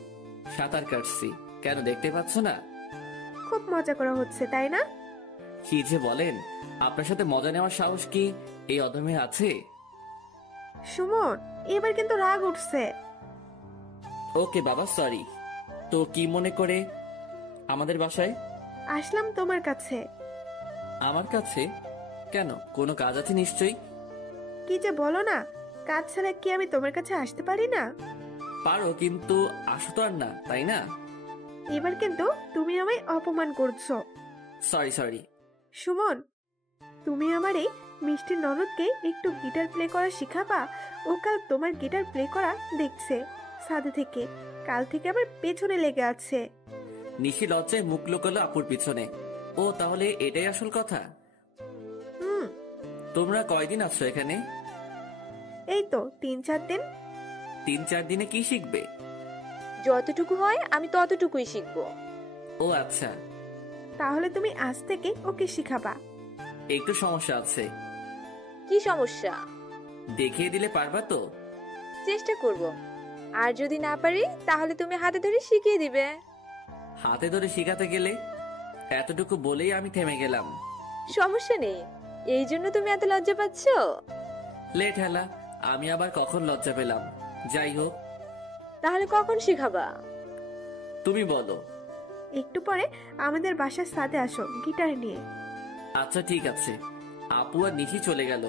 সাঁতার কাটছি। কেন, দেখতে পাচ্ছ না? খুব মজা করা হচ্ছে, তাই না? কি যে বলেন, আপনার সাথে মজা নেওয়ার সাহস কি এই অদমে আছে? সুমন, এবার কিন্তু রাগ উঠছে। ওকে বাবা, সরি। তো কি মনে করে আমাদের বাসায় আসলাম তোমার কাছে। আমার কাছে কেন, কোনো কাজ আছে নিশ্চয়ই। কি যে বলো না, কাজ ছাড়া কি আমি তোমার কাছে আসতে পারি না? পারো, কিন্তু আসো তো আর না, তাই না? এবার কিন্তু তুমি আমায় অপমান করছো। সরি। সুমন, তুমি আমার এই মিষ্টি ননদকে একটু গিটার প্লে করা শিখাবা। ও কাল তোমার গিটার প্লে করা দেখছে সাথে থেকে, কাল থেকে আমার পেছনে লেগে আছে। নিশি লজ্জায় মুখ লুকালো আপুর পিছনে। ও তাহলে এটাই আসল কথা। তোমরা কয়দিন আছো এখানে? এই তো 3-4 দিন। 3-4 দিনে কি শিখবে? যতটুকু হয় আমি ততটুকুই শিখবো। ও আচ্ছা। তাহলে তুমি আজ থেকে ওকে শিখাবা। একটু সমস্যা আছে। কি সমস্যা? দেখিয়ে দিলে পারবা তো? চেষ্টা করব, আর যদি না পারি তাহলে তুমি হাতে ধরে শিখিয়ে দিবে। হাতে ধরে শিখাতে গেলে? এতটুকু বলেই আমি থেমে গেলাম। সমস্যা নেই, এই জন্য তুমি এত লজ্জা পাচ্ছ? লেট হেলা, আমি আবার কখন লজ্জা পেলাম? যাই হোক। তাহলে কখন শিখাবা? তুমি বলো। একটু পরে আমাদের বাসার সাথে আসো গিটার নিয়ে। আচ্ছা ঠিক আছে। আপু আর নিশি চলে গেল।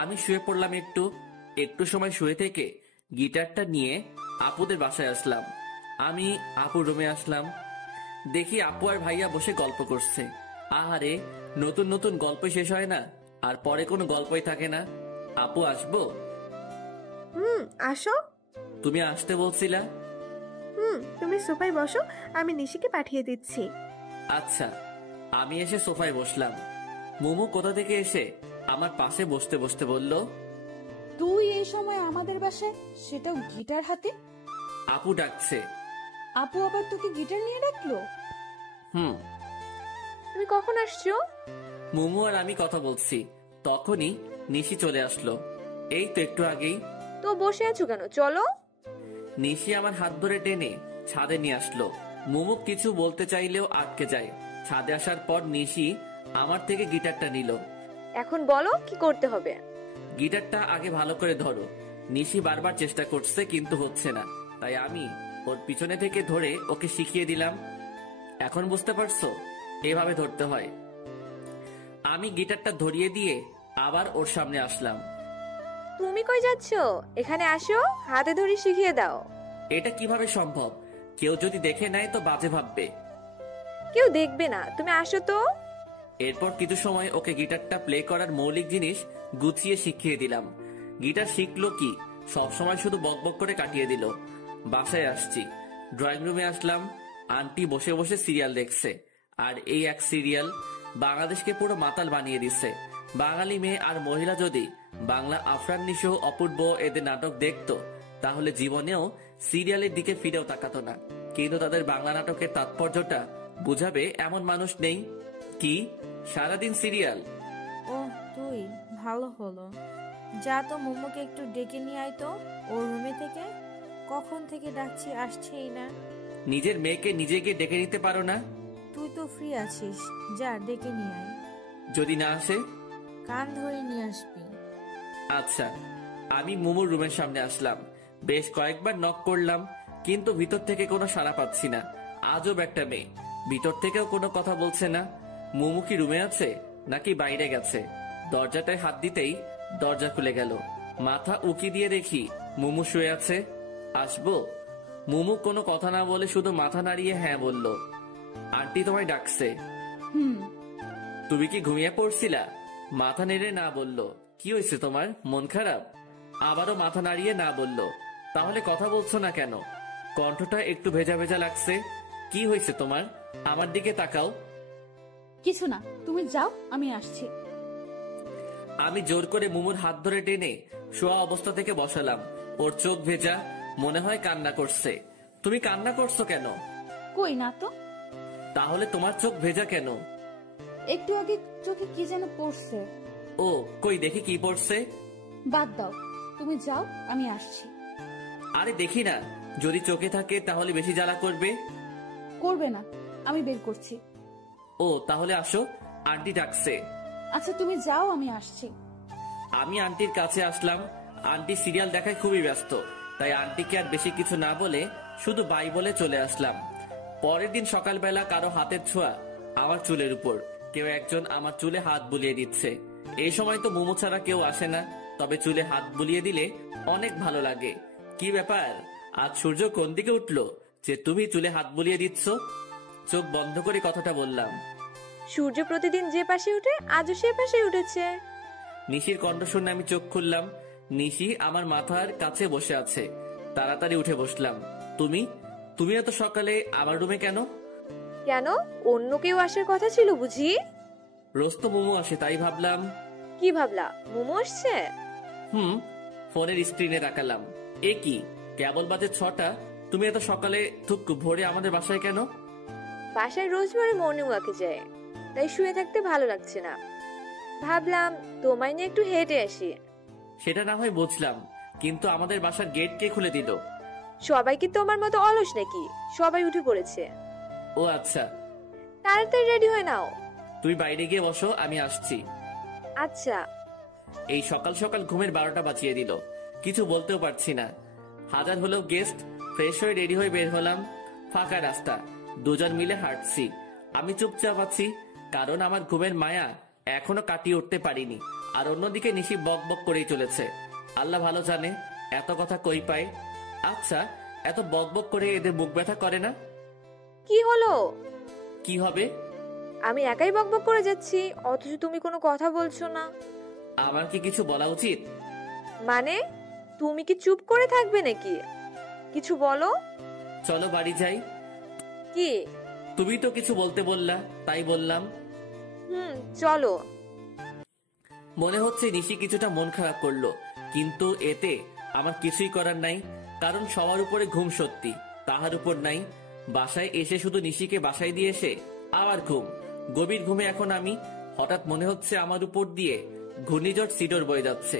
আমি শুয়ে পড়লাম। একটু সময় শুয়ে থেকে গিটারটা নিয়ে আপুদের বাসায় আসলাম। আমি আপুর রুমে আসলাম। দেখি আপু আর ভাইয়া বসে গল্প করছে। আহারে, নতুন নতুন গল্প শেষ হয় না, আর পরে কোনো গল্পই থাকে না। আপু আসবো? আসো। তুমি আসতে বলছিলা। তুমি সোফায় বসো, আমি নিশিকে পাঠিয়ে দিচ্ছি। আচ্ছা। আমি এসে সোফায় বসলাম। মোমো কোথা থেকে এসে আমার পাশে বসতে বসতে বলল, তুই এই সময় আমাদের বাসায়, সেটাও গিটার হাতে? আপু ডাকছে। আপু আবার তোকে গিটার নিয়ে ডাকলো? তুমি কখন আসছো? মোমো আর আমি কথা বলছি, তখনই নিশি চলে আসলো। এই তো একটু আগেই। তো বসে আছো কেন, চলো। নিশি আমার হাত ধরে টেনে ছাদে নিয়ে আসলো। মোমো কিছু বলতে চাইলেও আটকে যায়। ছাদে আসার পর নিশি আমার থেকে গিটারটা নিল। এখন বলো কি করতে হবে। গিটারটা আগে ভালো করে ধরো। নিশি বারবার চেষ্টা করছে কিন্তু হচ্ছে না, তাই আমি ওর পিছনে থেকে ধরে ওকে শিখিয়ে দিলাম। এখন বুঝতে পারছো, এভাবে ধরতে হয়। আমি গিটারটা ধরিয়ে দিয়ে আবার ওর সামনে আসলাম। তুমি কই যাচ্ছ? এখানে আসো, হাতে ধরে শিখিয়ে দাও। এটা কিভাবে সম্ভব? কেউ যদি দেখে নেয় তো বাজে ভাববে। কেউ দেখবে না, তুমি আসো তো। এরপর কিছু সময় ওকে গিটারটা প্লে করার মৌলিক জিনিস গুছিয়ে শিখিয়ে দিলাম। গিটার শিখলো কি, সবসময় শুধু বকবক করে কাটিয়ে দিল। বাসায় আসছি, ড্রয়িং রুমে আসলাম। আন্টি বসে বসে সিরিয়াল দেখছে। আর এই এক সিরিয়াল বাংলাদেশকে পুরো মাতাল বানিয়ে দিচ্ছে। বাঙালি মেয়ে আর মহিলা যদি বাংলা আফরান নিশো, অপূর্ব এদের নাটক দেখতো তাহলে জীবনেও সিরিয়ালের দিকে ফিরেও তাকাতো না। কিন্তু তাদের বাংলা নাটকের তাৎপর্যটা বুঝাবে এমন মানুষ নেই। কি সারাদিন সিরিয়াল? ও তুই, ভালো হলো। যা তো মোমোকে একটু ডেকে নিয়ে আয় তো ওর রুমে থেকে। কখন থেকে ডাকছি, আসছেই না। নিজের মেয়েকে নিজে গিয়ে ডেকে নিতে পারো না? তুই তো ফ্রি আছিস, যা ডেকে নিয়ে আয়। যদি না আসে? কান ধরে নিয়ে আসবি। আচ্ছা। আমি মুমুর রুমের সামনে আসলাম। বেশ কয়েকবার নক করলাম, কিন্তু ভিতর থেকে কোনো সাড়া পাচ্ছি না। আজব একটা মেয়ে, ভিতর থেকেও কোনো কথা বলছে না। মুমু কি রুমে আছে নাকি বাইরে গেছে? দরজাটায় হাত দিতেই দরজা খুলে গেল। মাথা উকি দিয়ে দেখি মুমু শুয়ে আছে। আসবো? মুমু কোনো কথা না বলে শুধু মাথা নাড়িয়ে হ্যাঁ বলল। আন্টি তোমায় ডাকছে। তুমি কি ঘুমিয়ে পড়ছিলা? মাথা নেড়ে না বলল। কি হয়েছে তোমার, মন খারাপ? আবারও মাথা নাড়িয়ে না বলল। তাহলে কথা বলছো না কেন? কণ্ঠটা একটু ভেজা ভেজা লাগছে। কি হয়েছে তোমার? আমার দিকে তাকাও। কিছু না, তুমি যাও, আমি আসছি। আমি জোর করে মুমুর হাত ধরে টেনে শোয়া অবস্থা থেকে বসালাম। ওর চোখ ভেজা, মনে হয় কান্না করছে। তুমি কান্না করছো কেন? কই না তো। তাহলে তোমার চোখ ভেজা কেন? একটু আগে চোখে কি যেন পড়ছে। ও কই দেখি কি পড়ছে। বাদ দাও, তুমি যাও, আমি আসছি। আরে দেখি না, যদি চোখে থাকে তাহলে বেশি জ্বালা করবে। করবে না, আমি বের করছি। ও তাহলে আসো, আন্টি ডাকছে। আচ্ছা তুমি যাও, আমি আসছি। আমি আন্টির কাছে আসলাম। আন্টি সিরিয়াল দেখায় খুবই ব্যস্ত, তাই আন্টিকে আর বেশি কিছু না বলে শুধু বাই বলে চলে আসলাম। পরের দিন সকালবেলা কারো হাতের ছোঁয়া আমার চুলের উপর। কেউ একজন আমার চুলে হাত বুলিয়ে দিচ্ছে। এই সময় তো মোমো ছাড়া কেউ আসে না, তবে চুলে হাত বুলিয়ে দিলে অনেক ভালো লাগে। কি ব্যাপার, আজ সূর্য কোন দিকে উঠলো যে তুমি চুলে হাত বুলিয়ে দিচ্ছ? চোখ বন্ধ করে কথাটা বললাম। সূর্য প্রতিদিন যে পাশে উঠে আজও সে পাশে উঠেছে। নিশির কণ্ঠ শুনে আমি চোখ খুললাম। নিশি আমার মাথার কাছে বসে আছে। তাড়াতাড়ি উঠে বসলাম। তুমি তুমি এত সকালে আমার রুমে কেন? কেন, অন্য কেউ আসার কথা ছিল বুঝি? রোজ তো মোমো আসে, তাই ভাবলাম। কি ভাবলা, মোমো আসছে? ফোনের স্ক্রিনে তাকালাম। এ কি, কেবল বাজে 6টা। তুমি এত সকালে ভোরে আমাদের বাসায় কেন? বাসায় রোজ ভোরে মর্নিং ওয়াকে যায়, তাই শুয়ে থাকতে ভালো লাগছে না। ভাবলাম তোমায় নিয়ে একটু হেঁটে আসি। সেটা না হয় বুঝলাম, কিন্তু আমাদের বাসার গেট কে খুলে দিল? সবাই কি তোমার মতো অলস নাকি? সবাই উঠে পড়েছে। ও আচ্ছা। তাড়াতাড়ি রেডি হয়ে নাও। তুই বাইরে গিয়ে বসো, আমি আসছি। আচ্ছা। এই সকাল সকাল ঘুমের 12টা বাজিয়ে দিল। কিছু বলতেও পারছি না। হাজার হলেও গেস্ট। ফ্রেশ হয়ে রেডি হয়ে বের হলাম। ফাঁকা রাস্তা, দুজন মিলে হাঁটছি। আমি চুপচাপ আছি, কারণ আমার ঘুমের মায়া এখনো কাটিয়ে উঠতে পারিনি। আর অন্যদিকে নিশি বক বক করেই চলেছে। আল্লাহ ভালো জানে এত কথা কই পায়। আচ্ছা, এত বক বক করে এদের মুখ ব্যথা করে না? কি হলো? কি হবে? আমি একাই বকবক করে যাচ্ছি, অথচ তুমি কোনো কথা বলছো না। আমার কি কিছু বলা উচিত? মানে তুমি কি চুপ করে থাকবে নাকি? কিছু বলো। চলো বাড়ি যাই। কি? তুমি তো কিছু বলতে বললা, তাই বললাম। চলো। মনে হচ্ছে নিশি কিছুটা মন খারাপ করলো, কিন্তু এতে আমার কিছুই করার নাই। কারণ সবার উপরে ঘুম সত্যি, তাহার উপর নাই। বাসায় এসে শুধু নিশিকে বাসায় দিয়ে এসে আবার ঘুম। গভীর ঘুমে এখন আমি। হঠাৎ মনে হচ্ছে আমার উপর দিয়ে ঘূর্ণিঝড় সিডর বয়ে যাচ্ছে।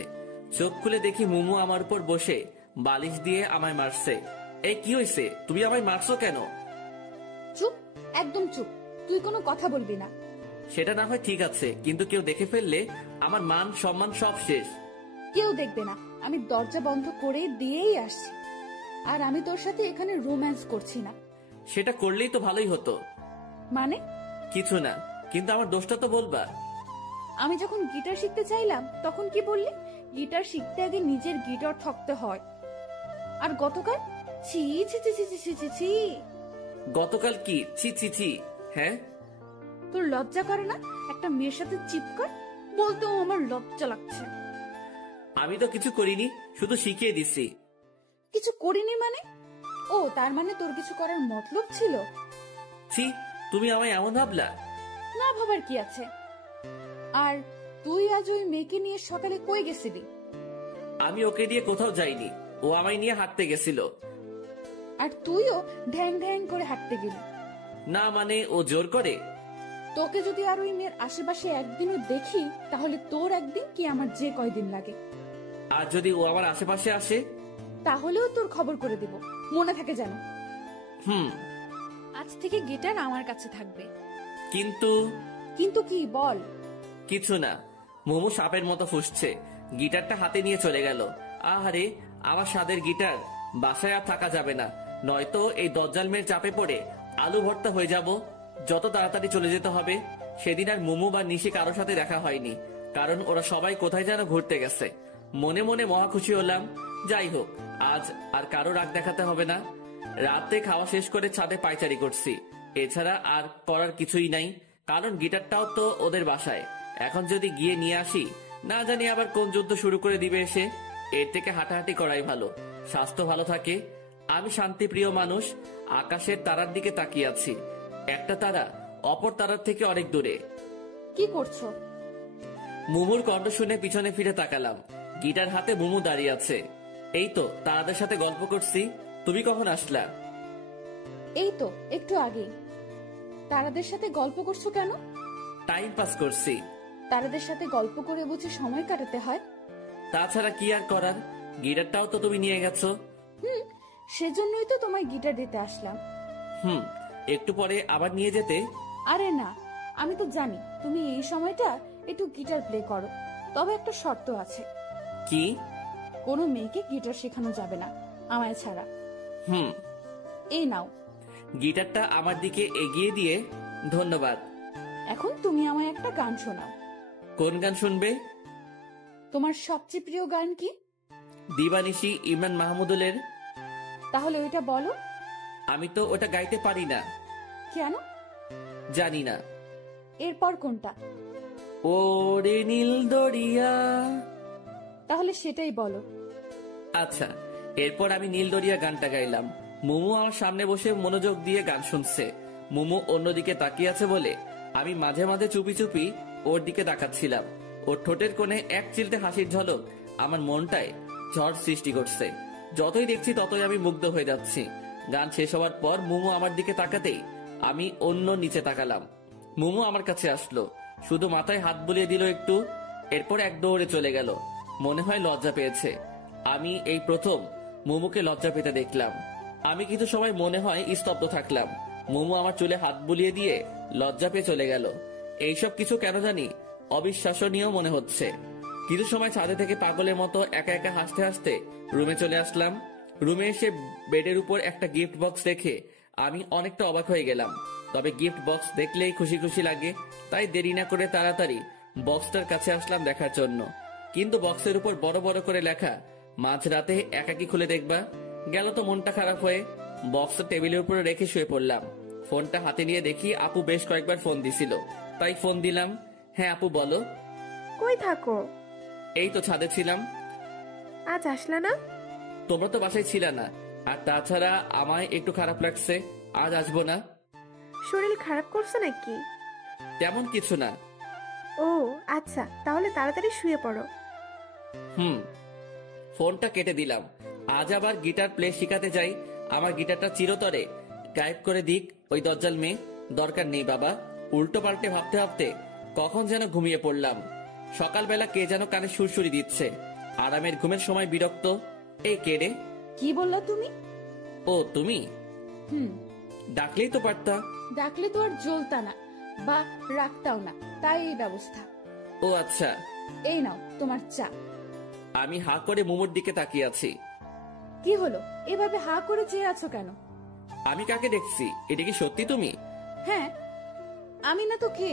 চোখ খুলে দেখি মুমু আমার উপর বসে বালিশ দিয়ে আমায় মারছে। এই কি হয়েছে, তুমি আমায় মারছো কেন? চুপ, একদম চুপ, তুই কোনো কথা বলবি না। সেটা না হয় ঠিক আছে, কিন্তু কেউ দেখে ফেললে আমার মান সম্মান সব শেষ। কেউ দেখবে না, আমি দরজা বন্ধ করে দিয়েই আসছি। আর আমি তোর সাথে এখানে রোম্যান্স করছি না। সেটা করলেই তো ভালোই হতো। মানে? কিছু না, কিন্তু আমার দোষটা তো বলবা। আমি যখন গিটার শিখতে চাইলাম তখন কি বললি? গিটার শিখতে আগে নিজের গিটার থাকতে হয়। আর গতকাল ছি ছি ছি ছি ছি ছি ছি। গতকাল কি ছি ছি ছি? হ্যাঁ, তোর লজ্জা করে না একটা মেয়ের সাথে চিৎকার বলতেও? আমার লজ্জা লাগছে। আমি তো কিছু করিনি, শুধু শিখিয়ে দিছি। কিছু করিনি মানে? ও তার মানে তোর কিছু করার মতলব ছিল? ছি, তুমি আমায় এমন ভাবলা? না ভাবার কি আছে? আর তুই আজ ওই মেয়েকে নিয়ে সকালে কই গেছিলি? আমি ওকে দিয়ে কোথাও যাইনি, ও আমায় নিয়ে হাঁটতে গেছিল। আর তুইও ঢ্যাং ঢ্যাং করে হাঁটতে গেলি? না মানে ও জোর করে। তোকে যদি আর ওই মেয়ের আশেপাশে একদিনও দেখি, তাহলে তোর একদিন কি আমার যে কয়দিন লাগে। আর যদি ও আমার আশেপাশে আসে? তাহলেও তোর খবর করে দেব, মনে থাকে যেন। আজ থেকে গিটার আমার কাছে থাকবে। কিন্তু কিন্তু কি বল? কিছু না। মোমো সাপের মতো ফুসছে, গিটারটা হাতে নিয়ে চলে গেল। আহারে, আমার স্বাদের গিটার, বাসায় আর থাকা যাবে না, নয়তো এই দজ্জাল মেয়ের চাপে পড়ে আলু ভর্তা হয়ে যাব। যত তাড়াতাড়ি চলে যেতে হবে। সেদিন আর মোমো বা নিশি কারোর সাথে দেখা হয়নি, কারণ ওরা সবাই কোথায় যেন ঘুরতে গেছে। মনে মনে মহা খুশি হলাম। যাই হোক, আজ আর কারো রাগ দেখাতে হবে না। রাতে খাওয়া শেষ করে ছাদে পায়চারি করছি, এছাড়া আর করার কিছুই নাই, কারণ গিটারটাও তো ওদের বাসায়। এখন যদি গিয়ে নিয়ে আসি, না জানি আবার কোন যুদ্ধ শুরু করে দিবে এসে। এর থেকে হাঁটাহাঁটি করাই ভালো, স্বাস্থ্য ভালো থাকে। আমি শান্তিপ্রিয় মানুষ, আকাশের তারার দিকে তাকিয়ে আছি। একটা তারা অপর তারার থেকে অনেক দূরে। কি করছো? মুমুর কণ্ঠ শুনে পিছনে ফিরে তাকালাম। গিটার হাতে মুমু দাঁড়িয়ে আছে। এই তো তারাদের সাথে গল্প করছি। তুমি কখন আসলা? এই তো একটু আগেই। তারাদের সাথে গল্প করছো কেন? টাইম পাস করছি। তারাদের সাথে গল্প করে বুঝি সময় কাটাতে হয়? তাছাড়া কি আর করার, গিটারটাও তো তুমি নিয়ে গেছো। সেজন্যই তো তোমায় গিটার দিতে আসলাম। একটু পরে আবার নিয়ে যেতে। আরে না, আমি তো জানি তুমি এই সময়টা একটু গিটার প্লে করো, তবে একটা শর্ত আছে। কি? কোনো মেয়েকে গিটার শেখানো যাবে না আমায় ছাড়া। এই নাও। গিটারটা আমার দিকে এগিয়ে দিয়ে ধন্যবাদ। এখন তুমি আমায় একটা গান শোনাও। কোন গান শুনবে? তোমার সবচেয়ে প্রিয় গান কি? দিবানিশি ইমরান মাহমুদুলের। তাহলে ওইটা বলো। আমি তো ওটা গাইতে পারি না। কেন? জানি না। এরপর কোনটা? ওরে নীল দরিয়া। তাহলে সেটাই বলো। আচ্ছা, এরপর আমি নীল দরিয়া গানটা গাইলাম। মুমু আমার সামনে বসে মনোযোগ দিয়ে গান শুনছে। মুমু অন্যদিকে তাকিয়ে আছে বলে আমি মাঝে মাঝে চুপি চুপি ওর দিকে তাকাচ্ছিলাম। ওর ঠোঁটের কোণে এক চিলতে হাসির ঝলক আমার মনটায় ঝড় সৃষ্টি করছে। যতই দেখছি ততই আমি মুগ্ধ হয়ে যাচ্ছি। গান শেষ হওয়ার পর মুমু আমার দিকে তাকাতেই আমি অন্য নিচে তাকালাম। মুমু আমার কাছে আসলো, শুধু মাথায় হাত বুলিয়ে দিল একটু, এরপর এক দৌড়ে চলে গেল। মনে হয় লজ্জা পেয়েছে। আমি এই প্রথম মুমুকে লজ্জা পেতে দেখলাম। আমি কিছু সময় মনে হয় স্তব্ধ থাকলাম। মুমু আমার চুলে হাত বুলিয়ে দিয়ে লজ্জা পেয়ে চলে গেল। এইসব কিছু কেন জানি অবিশ্বাসনীয় মনে হচ্ছে। কিছু সময় ছাদে থেকে পাগলের মতো একা একা হাসতে হাসতে রুমে চলে আসলাম। রুমে এসে বেডের উপর একটা গিফট বক্স দেখে আমি অনেকটা অবাক হয়ে গেলাম। তবে গিফট বক্স দেখলেই খুশি খুশি লাগে, তাই দেরি না করে তাড়াতাড়ি বক্সটার কাছে আসলাম দেখার জন্য। কিন্তু বক্সের উপর বড় বড় করে লেখা, মাঝরাতে একাকি খুলে দেখবা। গেল তো মনটা খারাপ হয়ে বক্সটা টেবিলের উপরে রেখে শুয়ে পড়লাম। ফোনটা হাতে নিয়ে দেখি আপু বেশ কয়েকবার ফোন দিছিল, তাই ফোন দিলাম। হ্যাঁ আপু বলো। কই থাকো? এই তো ছাদে ছিলাম। আজ আসলা না? তোমরা তো বাসায় ছিল না, আর তাছাড়া আমায় একটু খারাপ লাগছে, আজ আসবো না। শরীর খারাপ করছে নাকি? তেমন কিছু না। ও আচ্ছা, তাহলে তাড়াতাড়ি শুয়ে পড়ো। ফোনটা কেটে দিলাম। আজ আবার গিটার প্লে শিখাতে যাই, আমার গিটারটা চিরতরে গায়েব করে দিক ওই দজ্জাল মেয়ে। দরকার নেই বাবা। উল্টো পাল্টে ভাবতে ভাবতে কখন যেন ঘুমিয়ে পড়লাম। সকালবেলা কে যেন কানে সুরসুরি দিচ্ছে। আরামের ঘুমের সময় বিরক্ত। এই কে রে? কি বললা তুমি? ও তুমি? ডাকলেই তো পারতা। ডাকলে তো আর জ্বলতা না বা রাখতাও না, তাই এই ব্যবস্থা। ও আচ্ছা। এই নাও তোমার চা। আমি হা করে মুমুর দিকে তাকিয়ে আছি। কি হলো, এভাবে হা করে চেয়ে আছো কেন? আমি কাকে দেখছি? এটা কি সত্যি তুমি? হ্যাঁ, আমি না তো কে?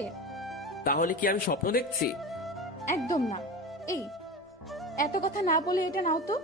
তাহলে কি আমি স্বপ্ন দেখছি? একদম না। এই এত কথা না বলে এটা নাও তো।